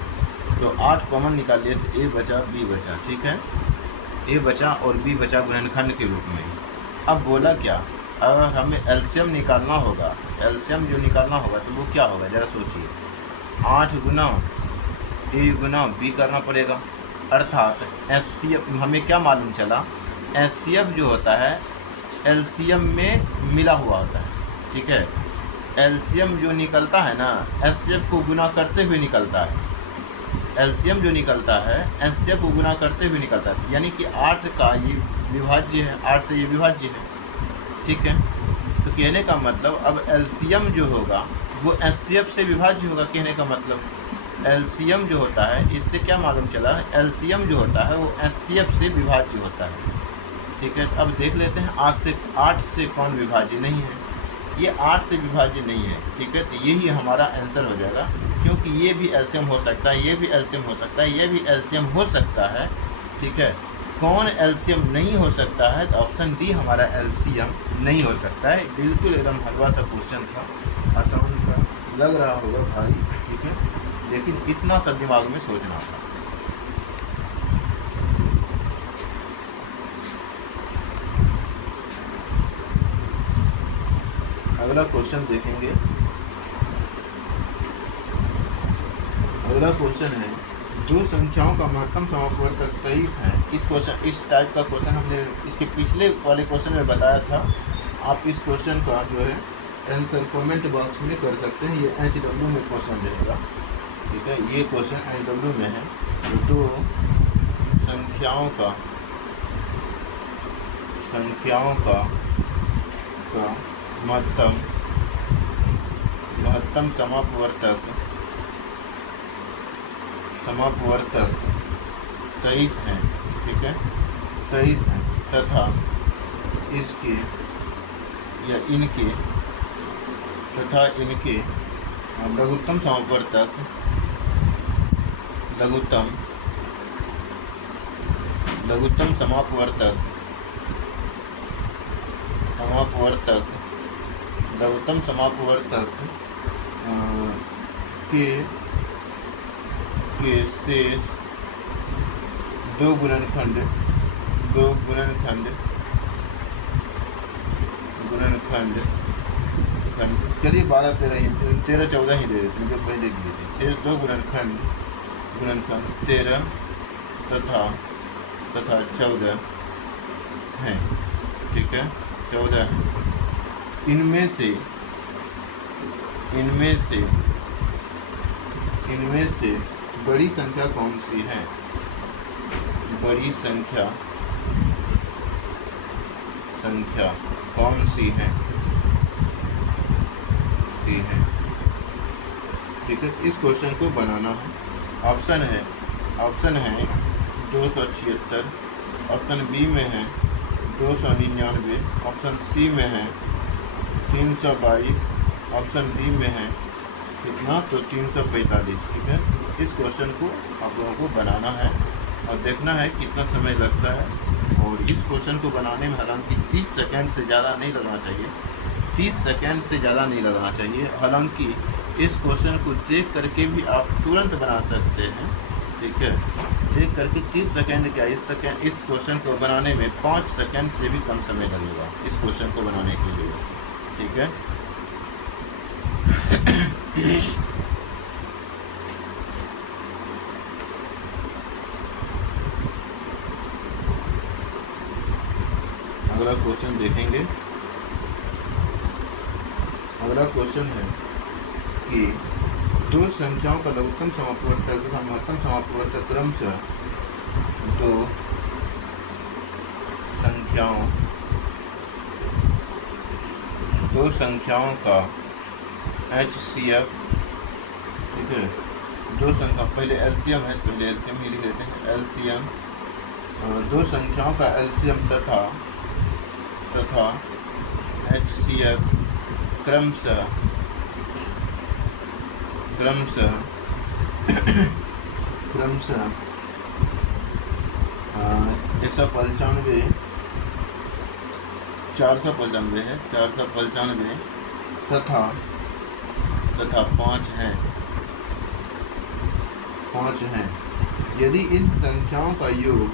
तो 8 कॉमन निकाल लिए तो ए बचा बी बचा, ठीक है। ए बचा और बी बचा गुणनखंड के रूप में। अब बोला क्या, अगर हमें एलसीएम निकालना होगा, एलसीएम जो निकालना होगा तो वो क्या होगा, ज़रा सोचिए। 8 गुना ए गुना बी करना पड़ेगा, अर्थात एचसीएफ हमें क्या मालूम चला, एचसीएफ जो होता है एलसीएम में मिला हुआ होता है, ठीक है। एलसीएम जो निकलता है ना, एचसीएफ को गुना करते हुए निकलता है। एलसीएम जो निकलता है एचसीएफ को गुना करते हुए निकलता है, यानी कि 8 का ये विभाज्य है, 8 से ये विभाज्य है, ठीक है। तो कहने का मतलब अब एलसीएम जो होगा वो एचसीएफ से विभाज्य होगा। कहने का मतलब एलसीएम जो होता है, इससे क्या मालूम चला, एलसीएम जो होता है वो एचसीएफ से विभाज्य होता है, ठीक है। अब देख लेते हैं 8 से कौन विभाज्य नहीं है, ये 8 से विभाज्य नहीं है, ठीक है। तो यही हमारा आंसर हो जाएगा, क्योंकि ये भी एलसीएम हो सकता है, ये भी एलसीएम हो सकता है, ये भी एलसीएम हो सकता है, ठीक है। कौन एलसीएम नहीं हो सकता है, तो ऑप्शन डी हमारा एलसीएम नहीं हो सकता है। बिल्कुल एकदम हलवा सा क्वेश्चन था, आसान सा लग रहा होगा भाई, ठीक है, लेकिन इतना सा दिमाग में सोचना था। अगला क्वेश्चन देखेंगे। अगला क्वेश्चन है दो संख्याओं का महत्तम समापवर्तक 23 है। इस टाइप का क्वेश्चन हमने इसके पिछले वाले क्वेश्चन में बताया था। आप इस क्वेश्चन का जो है आंसर कमेंट बॉक्स में कर सकते हैं। ये HW में क्वेश्चन रहेगा, ठीक है। ये क्वेश्चन HW में है। तो दो संख्याओं का महत्तम समापवर्तक 23 है, ठीक है, 23 है, तथा इसके या इनके लघुत्तम समापवर्तक के शेष दो गुणनखंड गुणनखंड, चलिए 12 13 ही 13 14 ही दे देते हैं जो पहले दिए थे। शेष 2 गुणनखंड 13 तथा 14 हैं, ठीक है, 14 है। इनमें से बड़ी संख्या कौन सी है? बड़ी संख्या कौन सी है? ठीक है, इस क्वेश्चन को बनाना है। ऑप्शन है 276, ऑप्शन बी में है 299, ऑप्शन सी में है 322, ऑप्शन डी में है कितना, तो 345। ठीक है, इस क्वेश्चन को आप लोगों को बनाना है और देखना है कितना समय लगता है। और इस क्वेश्चन को बनाने में हालांकि 30 सेकेंड से ज़्यादा नहीं लगना चाहिए, 30 सेकेंड से ज़्यादा नहीं लगना चाहिए। हालांकि इस क्वेश्चन को देख करके भी आप तुरंत बना सकते हैं, ठीक है, देख करके 30 सेकेंड क्या, इस क्वेश्चन को बनाने में 5 सेकेंड से भी कम समय लगेगा इस क्वेश्चन को बनाने के लिए, ठीक है। अगला क्वेश्चन देखेंगे। अगला क्वेश्चन है कि दो संख्याओं का लघुत्तम समापवर्तक तथा महत्तम समापवर्तक क्रमशः दो संख्याओं का HCF, ठीक है, दो संख्या, पहले LCM है, पहले LCM ही लिख देते हैं, LCM, दो संख्याओं का LCM तथा HCF क्रमशः 195, 495 है, 495 तथा 5 हैं। यदि इन संख्याओं का योग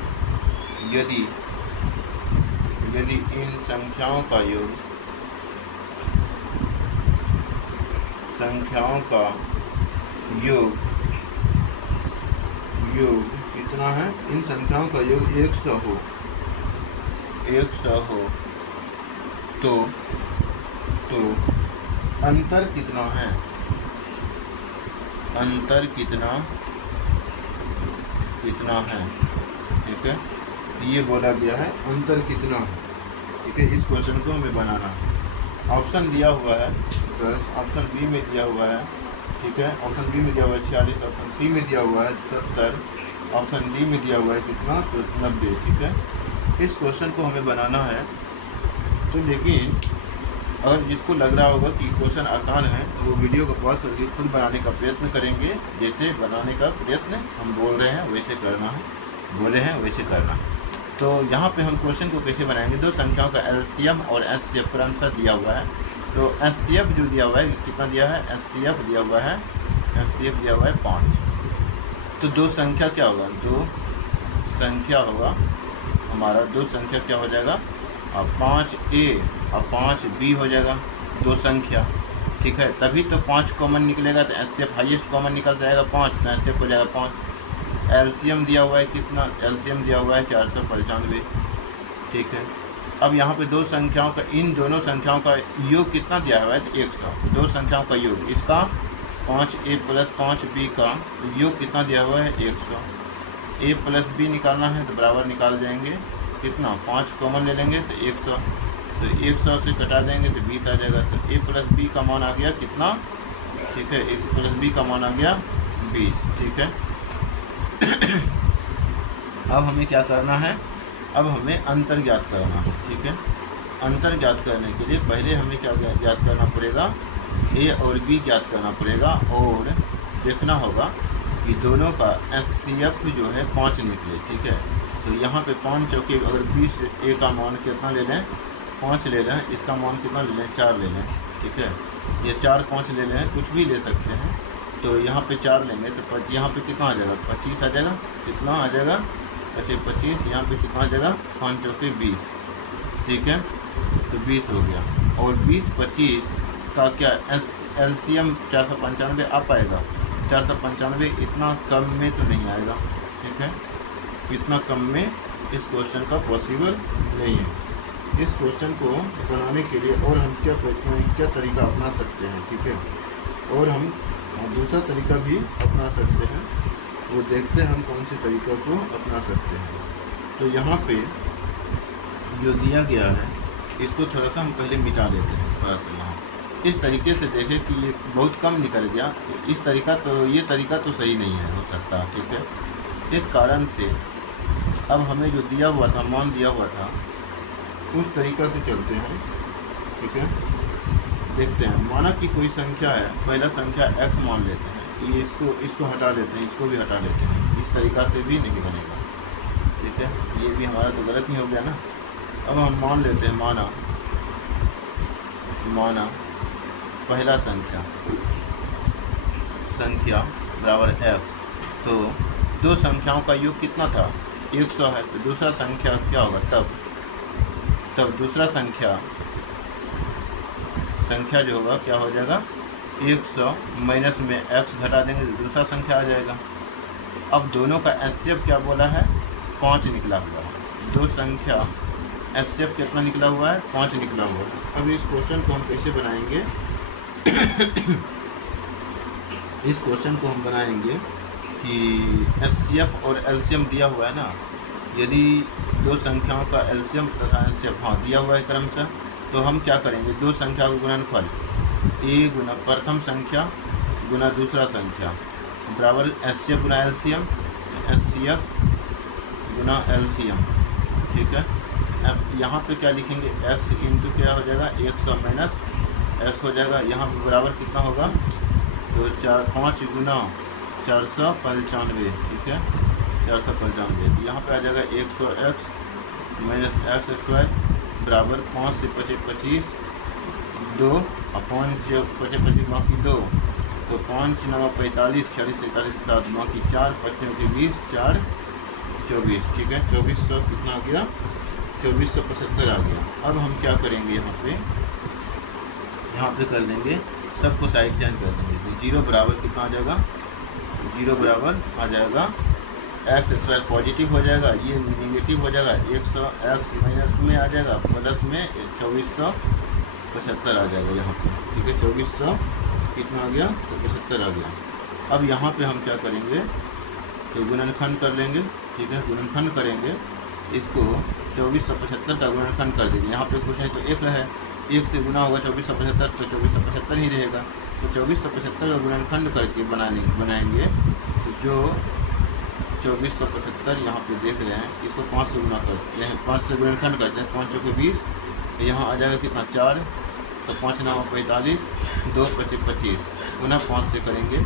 कितना है, इन संख्याओं का योग 100 हो तो अंतर कितना है? ठीक है, ये बोला गया है अंतर कितना है, ठीक है। इस क्वेश्चन को हमें बनाना है। ऑप्शन दिया हुआ है 10, ऑप्शन बी में दिया हुआ है, ठीक है, ऑप्शन बी में दिया हुआ है 40, ऑप्शन सी में दिया हुआ है 70, ऑप्शन डी में दिया हुआ है कितना, तो 90, ठीक है। इस क्वेश्चन को हमें बनाना है। तो लेकिन अगर जिसको लग रहा होगा कि क्वेश्चन आसान है तो वो वीडियो को पॉज करके खुद बनाने का प्रयत्न करेंगे। जैसे बनाने का प्रयत्न हम बोल रहे हैं वैसे करना है, बोले हैं वैसे करना है। तो यहाँ पे हम क्वेश्चन को कैसे बनाएंगे? दो संख्याओं का LCM और HCF क्रमशः दिया हुआ है। तो HCF जो दिया हुआ है कितना दिया है? HCF दिया हुआ है 5। तो दो संख्या क्या होगा? दो संख्या होगा हमारा, दो संख्या क्या हो जाएगा? 5A और 5B हो जाएगा, दो संख्या, ठीक है। तभी तो 5 कॉमन निकलेगा, तो HCF हाईएस्ट कॉमन निकल जाएगा 5, तो HCF हो जाएगा 5। LCM दिया हुआ है कितना? LCM दिया हुआ है 495, ठीक है। अब यहाँ पे दो संख्याओं का, इन दोनों संख्याओं का योग कितना दिया हुआ है? तो 100। दो संख्याओं का योग, इसका 5A + 5B का योग कितना दिया हुआ है? 100। A + B निकालना है तो बराबर निकाल जाएंगे, कितना? 5 कॉमन ले लेंगे तो 100, तो 100 से कटा देंगे तो 20 आ जाएगा। तो A + B का मान आ गया कितना? ठीक है, A + B का मान आ गया 20, ठीक है। अब हमें क्या करना है? अब हमें अंतर ज्ञात करना है, ठीक है। अंतर ज्ञात करने के लिए पहले हमें क्या ज्ञात करना पड़ेगा? A और B ज्ञात करना पड़ेगा और देखना होगा कि दोनों का HCF जो है 5 निकले, ठीक है। तो यहाँ पे 5 चौके, अगर 20 A का मान कितना ले लें? 5 ले लें, इसका मान कितना ले लें? 4 ले लें, ठीक है। ये 4 5 ले लें, कुछ भी ले सकते हैं। तो यहाँ पे 4 लेंगे तो यहाँ पे कितना आ जाएगा? 25 आ जाएगा। कितना आ जाएगा? 25। यहाँ पे कितना आ जाएगा? 5 चौके 20, ठीक है। तो 20 हो गया। और 20 25 इसका क्या LCM 495 आ पाएगा? 495 इतना कम में तो नहीं आएगा, ठीक है, इतना कम में इस क्वेश्चन का पॉसिबल नहीं है। इस क्वेश्चन को बनाने के लिए और हम क्या तरीका अपना सकते हैं, ठीक है, और हम दूसरा तरीका भी अपना सकते हैं, वो देखते हैं हम कौन से तरीक़ा को अपना सकते हैं। तो यहाँ पे जो दिया गया है इसको थोड़ा सा हम पहले मिटा देते हैं, थोड़ा सा यहाँ इस तरीके से देखें कि ये बहुत कम निकल गया। इस तरीका तो ये तरीका तो सही नहीं है हो सकता, ठीक है। इस कारण से अब हमें जो दिया हुआ था, मान दिया हुआ था, उस तरीक़ा से चलते हैं, ठीक है। देखते हैं, माना कि कोई संख्या है, पहला संख्या x मान लेते हैं, ये इसको हटा देते हैं, इसको भी हटा देते हैं। इस तरीक़ा से भी नहीं बनेगा, ठीक है, ये भी हमारा तो गलत ही हो गया ना। अब हम मान लेते हैं, माना पहला संख्या बराबर x, तो दो संख्याओं का योग कितना था? 100 है, तो दूसरा संख्या क्या होगा? तब दूसरा संख्या जो होगा क्या हो जाएगा? 100 माइनस में x घटा देंगे तो दूसरा संख्या आ जाएगा। अब दोनों का HCF क्या बोला है? 5 निकला हुआ है। दो संख्या HCF कितना निकला हुआ है? 5 निकला हुआ है। अब इस क्वेश्चन को हम कैसे बनाएंगे? इस क्वेश्चन को हम बनाएंगे कि HCF और LCM दिया हुआ है ना, यदि दो संख्याओं का LCM तथा HCF हाँ दिया हुआ है क्रम से, तो हम क्या करेंगे? दो संख्या का गुणनफल a गुना प्रथम संख्या गुना दूसरा संख्या बराबर HCF गुना LCM, HCF गुना LCM, ठीक है। अब यहाँ पे क्या लिखेंगे? x इंटू क्या हो जाएगा? 100 माइनस x हो जाएगा। यहाँ पे बराबर कितना होगा? तो 5 गुना 495, ठीक है, 495। यहाँ पे आ जाएगा 100x माइनस x स्क्वायर बराबर 5 से 25 2 अपॉन 25 बाकी 2, तो 5 9 45 46 41 7 बाकी 4 25 20 4 24, ठीक है। 2400 कितना आ गया? 2475 आ गया। अब हम क्या करेंगे? यहाँ पे कर देंगे, सबको साइड चेंज कर देंगे, तो 0 बराबर कितना आ जाएगा? 0 बराबर आ जाएगा x स्क्वायर पॉजिटिव हो जाएगा, ये निगेटिव हो जाएगा, 100x माइनस में आ जाएगा, प्लस में 2475 आ जाएगा यहाँ पे, ठीक है। 2400 कितना आ गया? तो 75 आ गया। अब यहाँ पे हम क्या करेंगे? तो गुणनखंड कर लेंगे, ठीक है, गुणनखंड करेंगे इसको, 2475 का गुणनखंड कर देंगे। यहाँ पे कुछ है तो 1 है, 1 से गुना होगा 2475, तो 2475 ही रहेगा। तो 2475 का गुणनखंड करके बनाएंगे, तो जो 2475 यहाँ पे देख रहे हैं, इसको 5 से गुना करते हैं, 5 से गुणनखंड करते हैं, 5 चौके 20, तो यहाँ आ जाएगा कितना? 4, तो 5 9 45 2 25 25 गुना 5 से करेंगे,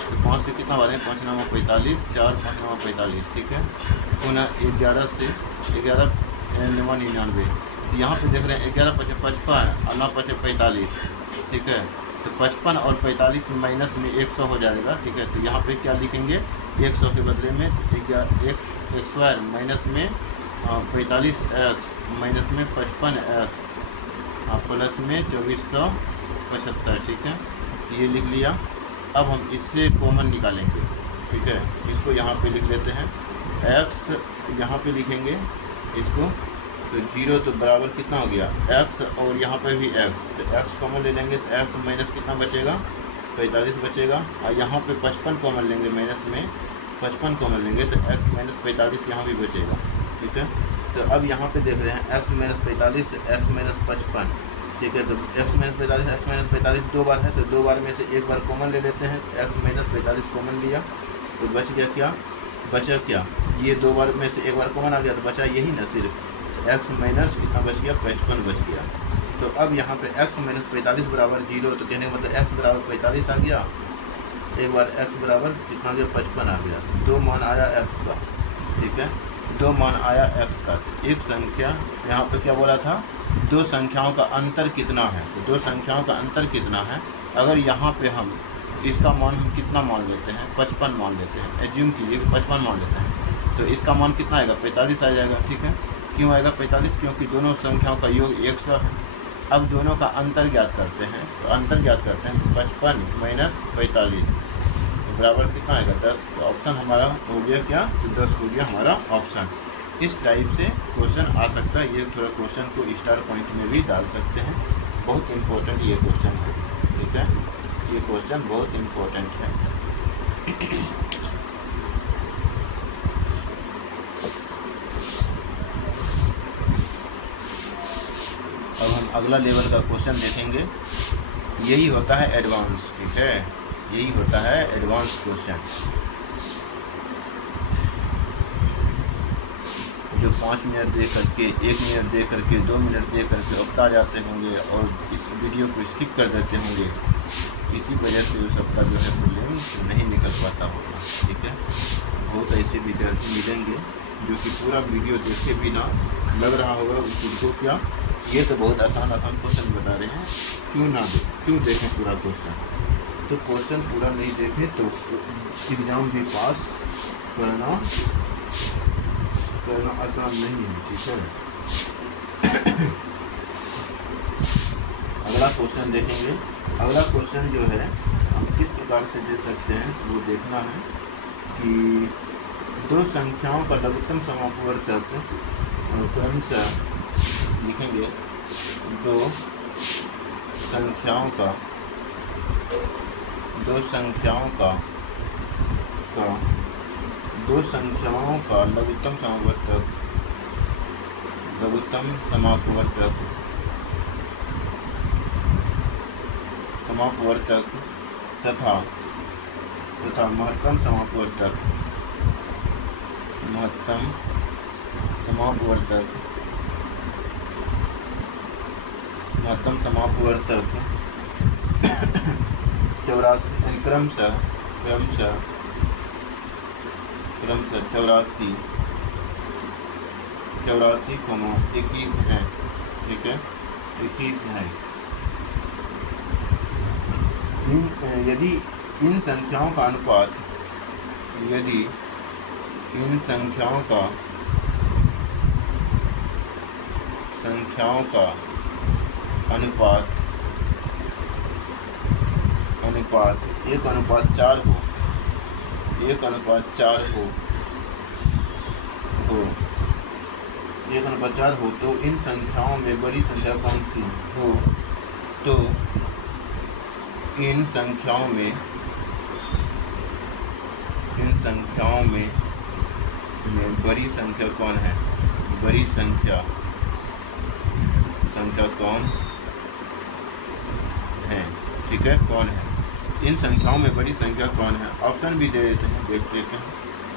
तो 5 से कितना वाले? 5 9 45 4 5 9 45, ठीक है, गुना 11 से 11 99। यहाँ पे देख रहे हैं 11 5 55 और 9 5 45, ठीक है, तो 55 और 45 माइनस में 100 हो जाएगा, ठीक है। तो यहाँ पे क्या लिखेंगे? 100 के बदले में x स्क्वायर माइनस में 45x माइनस में 55x प्लस में 2475, ठीक है, ये लिख लिया। अब हम इससे कॉमन निकालेंगे, ठीक है, इसको यहाँ पे लिख लेते हैं, x यहाँ पे लिखेंगे इसको, तो 0 तो बराबर कितना हो गया? x, और यहाँ पे भी x, तो x कॉमन ले लेंगे, तो x माइनस कितना बचेगा? 45 बचेगा। और यहाँ पे 55 कॉमन लेंगे, माइनस में 55 कॉमन लेंगे, तो x माइनस 45 यहाँ भी बचेगा, ठीक है। तो अब यहाँ पे देख रहे हैं x माइनस 45 x माइनस 55, ठीक है, तो x माइनस 45 दो बार है, तो दो बार में से एक बार कॉमन ले लेते हैं, x माइनस 45 कॉमन लिया, तो बच गया क्या? बचा क्या? ये दो बार में से एक बार कॉमन आ गया, तो बचा यही ना, सिर्फ x माइनस कितना बच गया? 55 बच गया। तो अब यहाँ पे x माइनस 45 बराबर 0, तो कहने का मतलब x बराबर 45 आ गया, एक बार x बराबर कितना गया? 55 आ गया। दो मान आया x का, ठीक है, दो मान आया x का। एक संख्या यहाँ पे क्या बोला था? दो संख्याओं का अंतर कितना है? तो दो संख्याओं का अंतर कितना है? अगर यहाँ पे हम इसका मान हम कितना मान लेते हैं? 55 मान लेते हैं, एज्यूम कीजिए कि 55 मान लेते हैं, तो इसका मान कितना आएगा? 45 आ जाएगा, ठीक है। क्यों आएगा 45? क्योंकि दोनों संख्याओं का योग 100 है, अब दोनों का अंतर ज्ञात करते हैं। तो अंतर ज्ञात करते हैं 55 माइनस 45 तो बराबर कितना आएगा 10। तो ऑप्शन हमारा हो गया क्या, तो 10 हो गया हमारा ऑप्शन। इस टाइप से क्वेश्चन आ सकता है। ये थोड़ा क्वेश्चन को स्टार पॉइंट में भी डाल सकते हैं। बहुत इम्पोर्टेंट ये क्वेश्चन है, ठीक है, ये क्वेश्चन बहुत इम्पोर्टेंट है। अब हम अगला लेवल का क्वेश्चन देखेंगे। यही होता है एडवांस, ठीक है, यही होता है एडवांस क्वेश्चन, जो 5 मिनट दे करके, 1 मिनट दे करके, 2 मिनट दे करके उगता जाते होंगे और इस वीडियो को स्किप कर देते होंगे। इसी वजह से उस सबका जो है प्रीलिम्स नहीं निकल पाता होगा, ठीक है। बहुत ऐसे विद्यार्थी मिलेंगे जो कि पूरा वीडियो देखे बिना लग रहा होगा उनको क्या ये तो बहुत आसान क्वेश्चन बता रहे हैं, क्यों देखें पूरा क्वेश्चन। तो क्वेश्चन पूरा नहीं देखें तो एग्ज़ाम भी पास करना आसान नहीं है, ठीक है। अगला क्वेश्चन देखेंगे। अगला क्वेश्चन जो है हम किस प्रकार से दे सकते हैं वो देखना है कि दो संख्याओं का लघुत्तम समापवर्तक क्रमशः लिखेंगे। दो संख्याओं का लघुत्तम समापवर्तक तथा महत्तम समापवर्तक 84 क्रमशः 21 है, ठीक है, 21 है। यदि इन संख्याओं का अनुपात अनुपात 1:4 हो, 1:4 हो तो इन संख्याओं में बड़ी संख्या कौन सी हो? तो इन संख्याओं में बड़ी संख्या कौन है? बड़ी संख्या कौन है, ठीक है, कौन है? इन संख्याओं में बड़ी संख्या कौन है? ऑप्शन भी दे देते हैं, देख लेते हैं।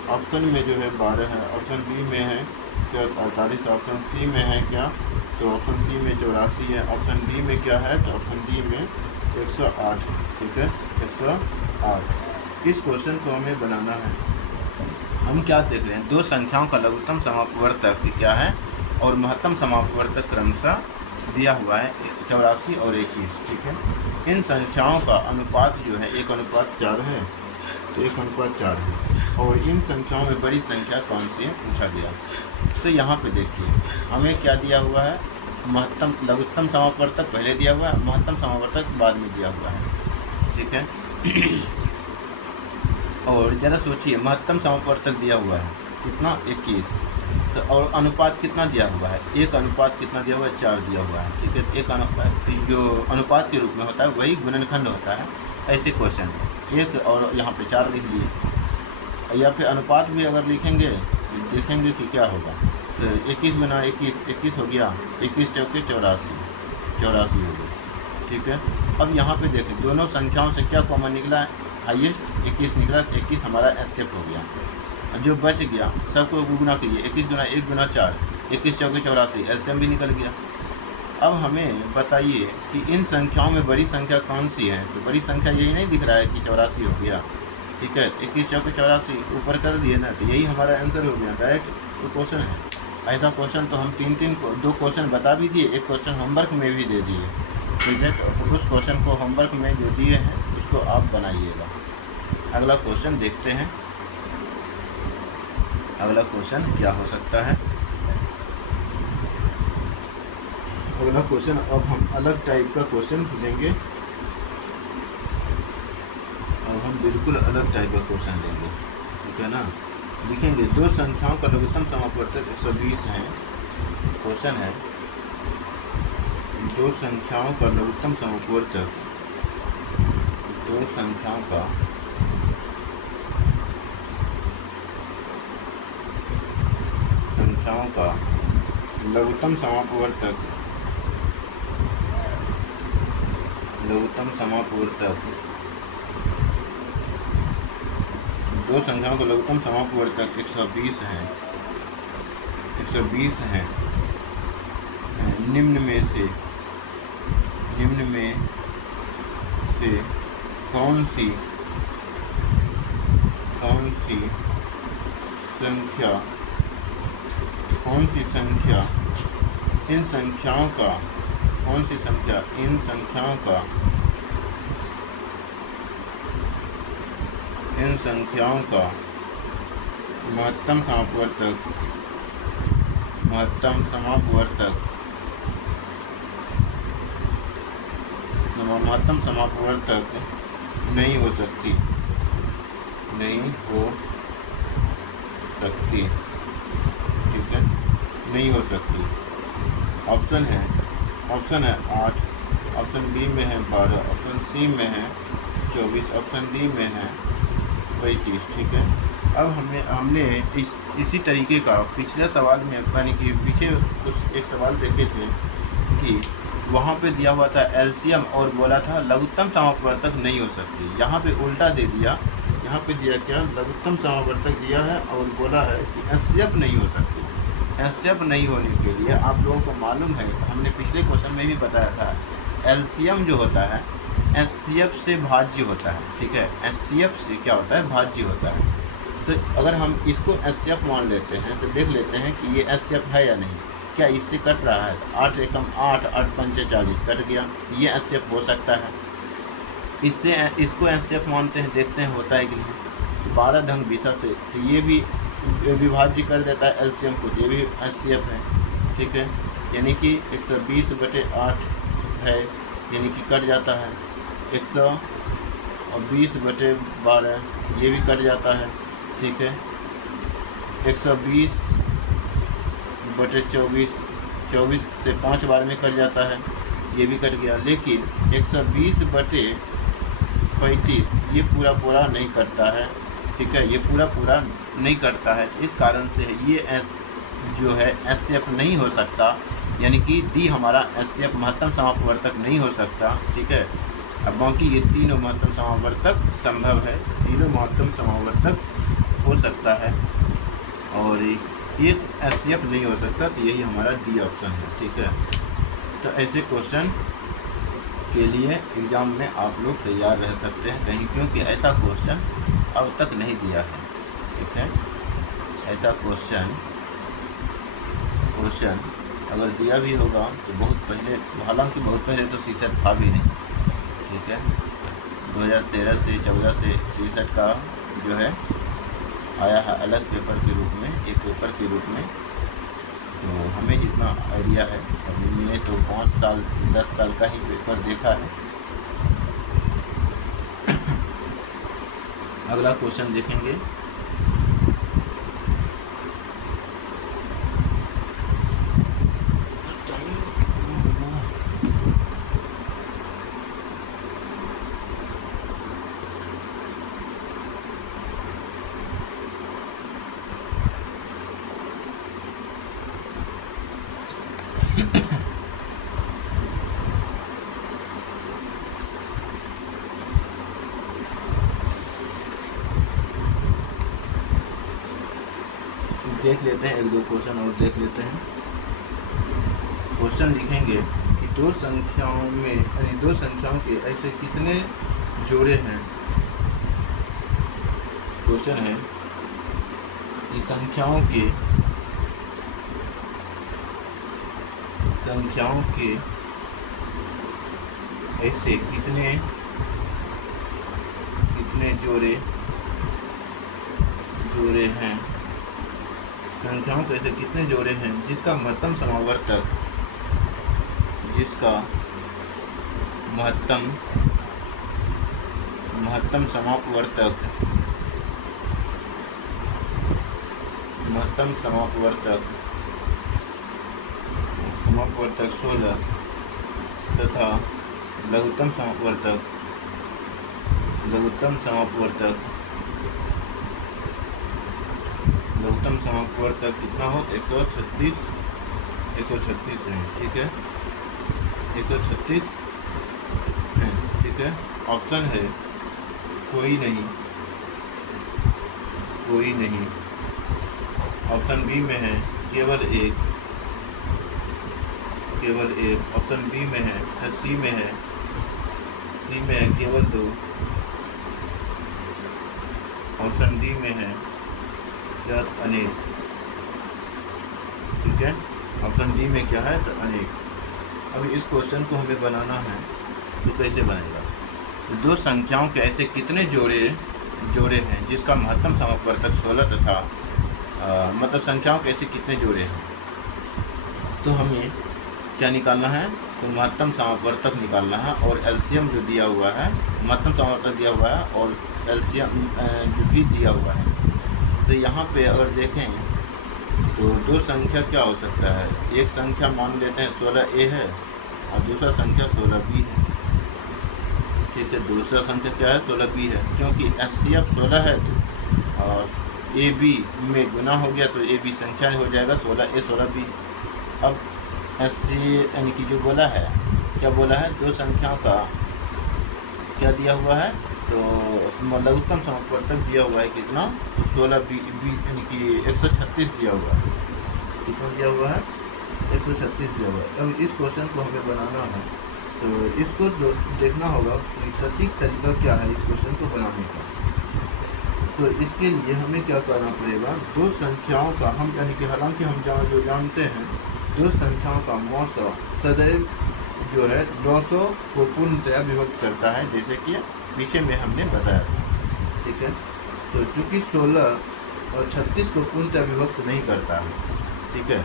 ऑप्शन में जो है 12 है, ऑप्शन बी में है क्या 48, ऑप्शन सी में है क्या, तो ऑप्शन सी में 84 है, ऑप्शन बी में क्या है, तो ऑप्शन डी में 108, ठीक है, 108। इस क्वेश्चन को हमें बनाना है। हम क्या देख रहे हैं, दो संख्याओं का लघुत्तम समापवर्तक क्या है और महत्तम समापवर्तक क्रमशः दिया हुआ है 84 और 21, ठीक है। इन संख्याओं का अनुपात जो है 1:4 है, तो 1:4 है, और इन संख्याओं में बड़ी संख्या कौन सी है पूछा गया। तो यहाँ पे देखिए हमें क्या दिया हुआ है, लघुत्तम समापवर्तक पहले दिया हुआ है, महत्तम समापवर्तक बाद में दिया हुआ है, ठीक है। और ज़रा सोचिए महत्तम समापवर्तक दिया हुआ है कितना 21, तो और अनुपात कितना दिया हुआ है, 1:4 कितना दिया हुआ है, 4 दिया हुआ है, ठीक है। एक अनुपात जो अनुपात के रूप में होता है वही गुणनखंड होता है। ऐसे क्वेश्चन एक और यहाँ पे 4 लिख दिए, या फिर अनुपात भी अगर लिखेंगे तो देखेंगे कि क्या होगा। तो 21 गुना 21 हो गया, 21 चौके 84 हो गया, ठीक है। अब यहाँ पे देखें दोनों संख्याओं से क्या कॉमन निकला है, हाईएस्ट 21 निकला, 21 हमारा एक्सेप्ट हो गया। जो बच गया सबको गुना कीजिए, 21 गुना 1 गुना 4, 21 चौके 84, एलसीएम भी निकल गया। अब हमें बताइए कि इन संख्याओं में बड़ी संख्या कौन सी है, तो बड़ी संख्या यही नहीं दिख रहा है कि 84 हो गया, ठीक है। 21 चौके 84 ऊपर कर दिए ना, तो यही हमारा आंसर हो गया, डायरेक्ट तो क्वेश्चन है। ऐसा क्वेश्चन तो हम 2 क्वेश्चन बता भी दिए, एक क्वेश्चन होमवर्क में भी दे दिए, ठीक है। तो उस क्वेश्चन को होमवर्क में जो दिए हैं उसको आप बनाइएगा। अगला क्वेश्चन देखते हैं, अगला क्वेश्चन क्या हो सकता है। अगला क्वेश्चन, अब हम अलग टाइप का क्वेश्चन लेंगे। अब हम बिल्कुल अलग टाइप का क्वेश्चन लेंगे, ठीक है ना। लिखेंगे दो संख्याओं का लघुत्तम समापवर्तक 120 है। क्वेश्चन है दो संख्याओं का लघुत्तम समापवर्तक, दो संख्याओं का लघुत्तम समापवर्तक, लघुत्तम समापवर्तक, दो संख्याओं का लघुत्तम समापवर्तक 120 है, 120 है। निम्न में से कौन सी संख्या इन संख्याओं का, कौन सी संख्या इन संख्याओं का, इन संख्याओं का महत्तम समापवर्तक, महत्तम समापवर्तक नहीं हो सकती, नहीं हो सकती, ठीक है, नहीं हो सकती। ऑप्शन है 8, ऑप्शन बी में है 12, ऑप्शन सी में है 24, ऑप्शन डी में है 35, ठीक है। अब हमने इसी तरीके का पिछले सवाल में, यानी कि पीछे कुछ एक सवाल देखे थे कि वहाँ पे दिया हुआ था एलसीएम और बोला था लघुत्तम समापवर्तक नहीं हो सकती। यहाँ पे उल्टा दे दिया, यहाँ पे दिया क्या, लघुत्तम समापवर्तक दिया है और बोला है कि एचसीएफ नहीं हो सकती। एचसीएफ नहीं होने के लिए आप लोगों को मालूम है, हमने पिछले क्वेश्चन में भी बताया था, एलसीएम जो होता है एचसीएफ से भाज्य होता है, ठीक है। एचसीएफ से क्या होता है, भाज्य होता है। तो अगर हम इसको एचसीएफ मान लेते हैं तो देख लेते हैं कि ये एचसीएफ है या नहीं, क्या इससे कट रहा है। 8 एकम 8, 8 पंचे 40 कट गया, ये एचसीएफ हो सकता है। इसको एचसीएफ मानते हैं, देखते हैं होता है कि नहीं। 12 ढंग 20 से तो ये भी विभाज्य कर देता है एलसीएम को, ये भी एचसीएफ है, ठीक है। यानी कि 120/8 है, यानी कि कट जाता है। 120/12 ये भी कट जाता है, ठीक है। 120/24, 24 से 5 बार में कट जाता है, ये भी कट गया। लेकिन 120/35 ये पूरा नहीं कटता है, ठीक है, ये पूरा नहीं कटता है। इस कारण से ये जो है एचसीएफ नहीं हो सकता, यानी कि डी हमारा एचसीएफ महत्तम समापवर्तक नहीं हो सकता, ठीक है। अब बाकी ये तीनों महत्तम समापवर्तक संभव है, तीनों महत्तम समापवर्तक हो सकता है और एक एचसीएफ नहीं हो सकता, तो यही हमारा डी ऑप्शन है, ठीक है। तो ऐसे क्वेश्चन के लिए एग्ज़ाम में आप लोग तैयार रह सकते हैं कहीं, क्योंकि ऐसा क्वेश्चन अब तक नहीं दिया है, ठीक है। ऐसा क्वेश्चन अगर दिया भी होगा तो बहुत पहले, हालांकि बहुत पहले तो सीसेट था भी नहीं, ठीक है। 2013 से 14 से सीसेट का जो है आया है अलग पेपर के रूप में, एक पेपर के रूप में। तो हमें जितना आइडिया है, अभी मैंने तो 5 साल 10 साल का ही पेपर देखा है। अगला क्वेश्चन देखेंगे। देख लेते हैं, 1-2 क्वेश्चन और देख लेते हैं। क्वेश्चन लिखेंगे कि दो संख्याओं में, यानी दो संख्याओं के ऐसे कितने जोड़े हैं। क्वेश्चन है कि संख्याओं के ऐसे कितने जोड़े हैं, संख्याओं के ऐसे कितने जोड़े हैं जिसका महत्तम समावर्तक जिसका महत्तम समापवर्तक 16 तथा लघुत्तम समापवर्तक कितना हो? 136 है, ठीक है, 136 है, ठीक है। ऑप्शन है कोई नहीं। ऑप्शन बी में है केवल एक। ऑप्शन बी में है, सी में है केवल 2। ऑप्शन डी में है क्या? अनेक, ठीक है। ऑप्शन डी में क्या है? तो अनेक। अब इस क्वेश्चन को हमें बनाना है, तो कैसे बनेगा? तो दो संख्याओं के ऐसे कितने जोड़े हैं जिसका महत्तम समापवर्तक 16 तथा मतलब संख्याओं के ऐसे कितने जोड़े हैं, तो हमें क्या निकालना है? तो महत्तम समापवर्तक निकालना है, और एलसीएम जो दिया हुआ है, महत्तम समापवर्तक दिया हुआ है और एलसीएम जो भी दिया हुआ है। तो यहाँ पे अगर देखें तो दो संख्या क्या हो सकता है? एक संख्या मान लेते हैं 16A है और दूसरा संख्या 16B है, ठीक है। दूसरा संख्या क्या है? 16B है, क्योंकि HCF 16 है और AB में गुना हो गया तो AB संख्या हो जाएगा 16A 16B। अब SC यानी कि जो बोला है, क्या बोला है? दो संख्याओं का क्या दिया हुआ है? तो लघुत्तम समापवर्तक दिया हुआ है कितना? 16B यानी कि 136 दिया हुआ है। कितना दिया हुआ है? 136 दिया हुआ है। अब इस क्वेश्चन को हमें बनाना है, तो इसको देखना होगा कि सटीक तरीका क्या है इस क्वेश्चन को बनाने का। तो इसके लिए हमें क्या करना पड़ेगा? दो संख्याओं का हम यानी कि हालांकि हम जो जानते हैं, दो संख्याओं का मौसा सदैव जो है 200 को पूर्णतया विभक्त करता है, जैसे कि पीछे में हमने बताया था, ठीक है। तो चूँकि 16 और 36 को पूर्णतया विभक्त नहीं करता है, ठीक है।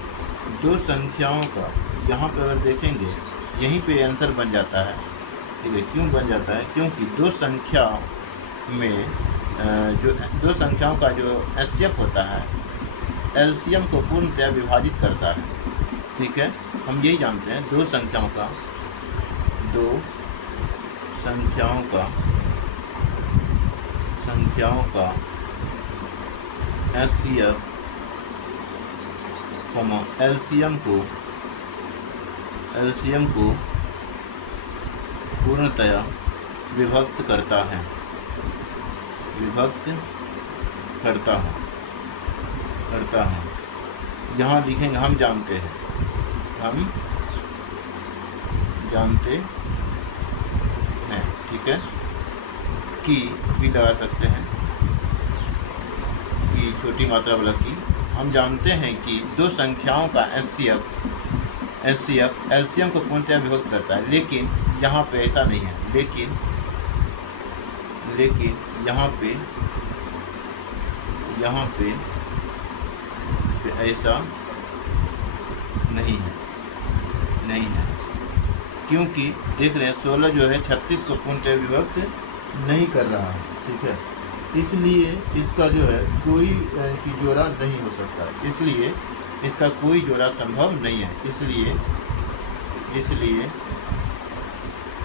दो संख्याओं का यहाँ पर अगर देखेंगे, यहीं पे आंसर बन जाता है, ठीक है। क्यों बन जाता है? क्योंकि दो संख्याओं में जो दो संख्याओं का जो HCF होता है, एलसीएम को पूर्णतया विभाजित करता है, ठीक है। हम यही जानते हैं, दो संख्याओं का HCF एलसीएम को पूर्णतया विभक्त करता है। यहाँ लिखेंगे, हम जानते हैं ठीक है। की भी लगा सकते हैं, की छोटी मात्रा वाला की। हम जानते हैं कि दो संख्याओं का HCF एलसीएम को पूर्णतया विभक्त करता है, लेकिन यहाँ पे ऐसा नहीं है। लेकिन यहाँ पे ऐसा नहीं है, क्योंकि देख रहे हैं 16 जो है 36 को पूर्णतया विभक्त नहीं कर रहा है, ठीक है। इसलिए इसका जो है कोई की जोड़ा नहीं हो सकता, इसलिए इसका कोई जोड़ा संभव नहीं है। इसलिए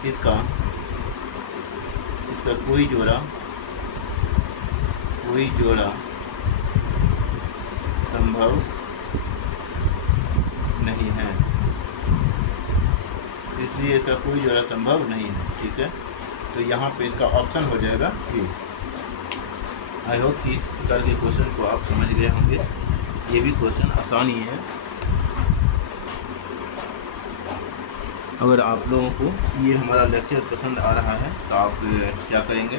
इसका कोई जोड़ा संभव नहीं है, इसलिए इसका कोई जोड़ा संभव नहीं है, ठीक है। तो यहाँ पे इसका ऑप्शन हो जाएगा ए। आई होप कि इस प्रकार के क्वेश्चन को आप समझ गए होंगे। ये भी क्वेश्चन आसान ही है। अगर आप लोगों को ये हमारा लेक्चर पसंद आ रहा है तो आप क्या करेंगे?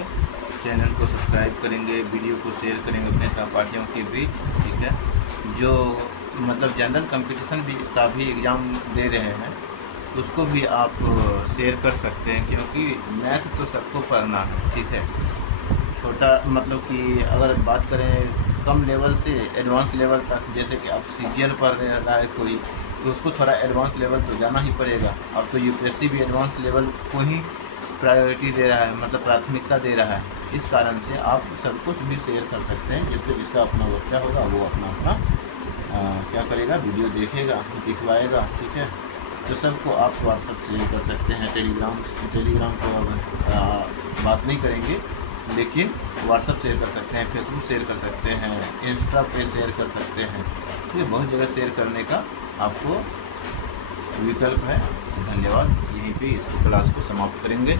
चैनल को सब्सक्राइब करेंगे, वीडियो को शेयर करेंगे अपने सहपाठियों के बीच, ठीक है। जो मतलब जनरल कंपटीशन का भी एग्ज़ाम दे रहे हैं, उसको भी आप शेयर कर सकते हैं, क्योंकि मैथ तो सबको पढ़ना है, ठीक है। छोटा मतलब कि अगर बात करें कम लेवल से एडवांस लेवल तक, जैसे कि आप CGL पढ़ रहा है कोई, तो उसको थोड़ा एडवांस लेवल तो जाना ही पड़ेगा। अब तो यूपीएससी भी एडवांस लेवल को ही प्रायोरिटी दे रहा है, मतलब प्राथमिकता दे रहा है। इस कारण से आप सब कुछ भी शेयर कर सकते हैं, जिसका अपना बच्चा होगा वो अपना क्या करेगा, वीडियो देखेगा, दिखवाएगा, ठीक है। तो सबको आप व्हाट्सएप शेयर कर सकते हैं। टेलीग्राम को बात नहीं करेंगे, लेकिन व्हाट्सएप शेयर कर सकते हैं, फेसबुक शेयर कर सकते हैं, इंस्टा पे शेयर कर सकते हैं। तो ये बहुत जगह शेयर करने का आपको विकल्प है। धन्यवाद। यहीं पे इसको क्लास को समाप्त करेंगे।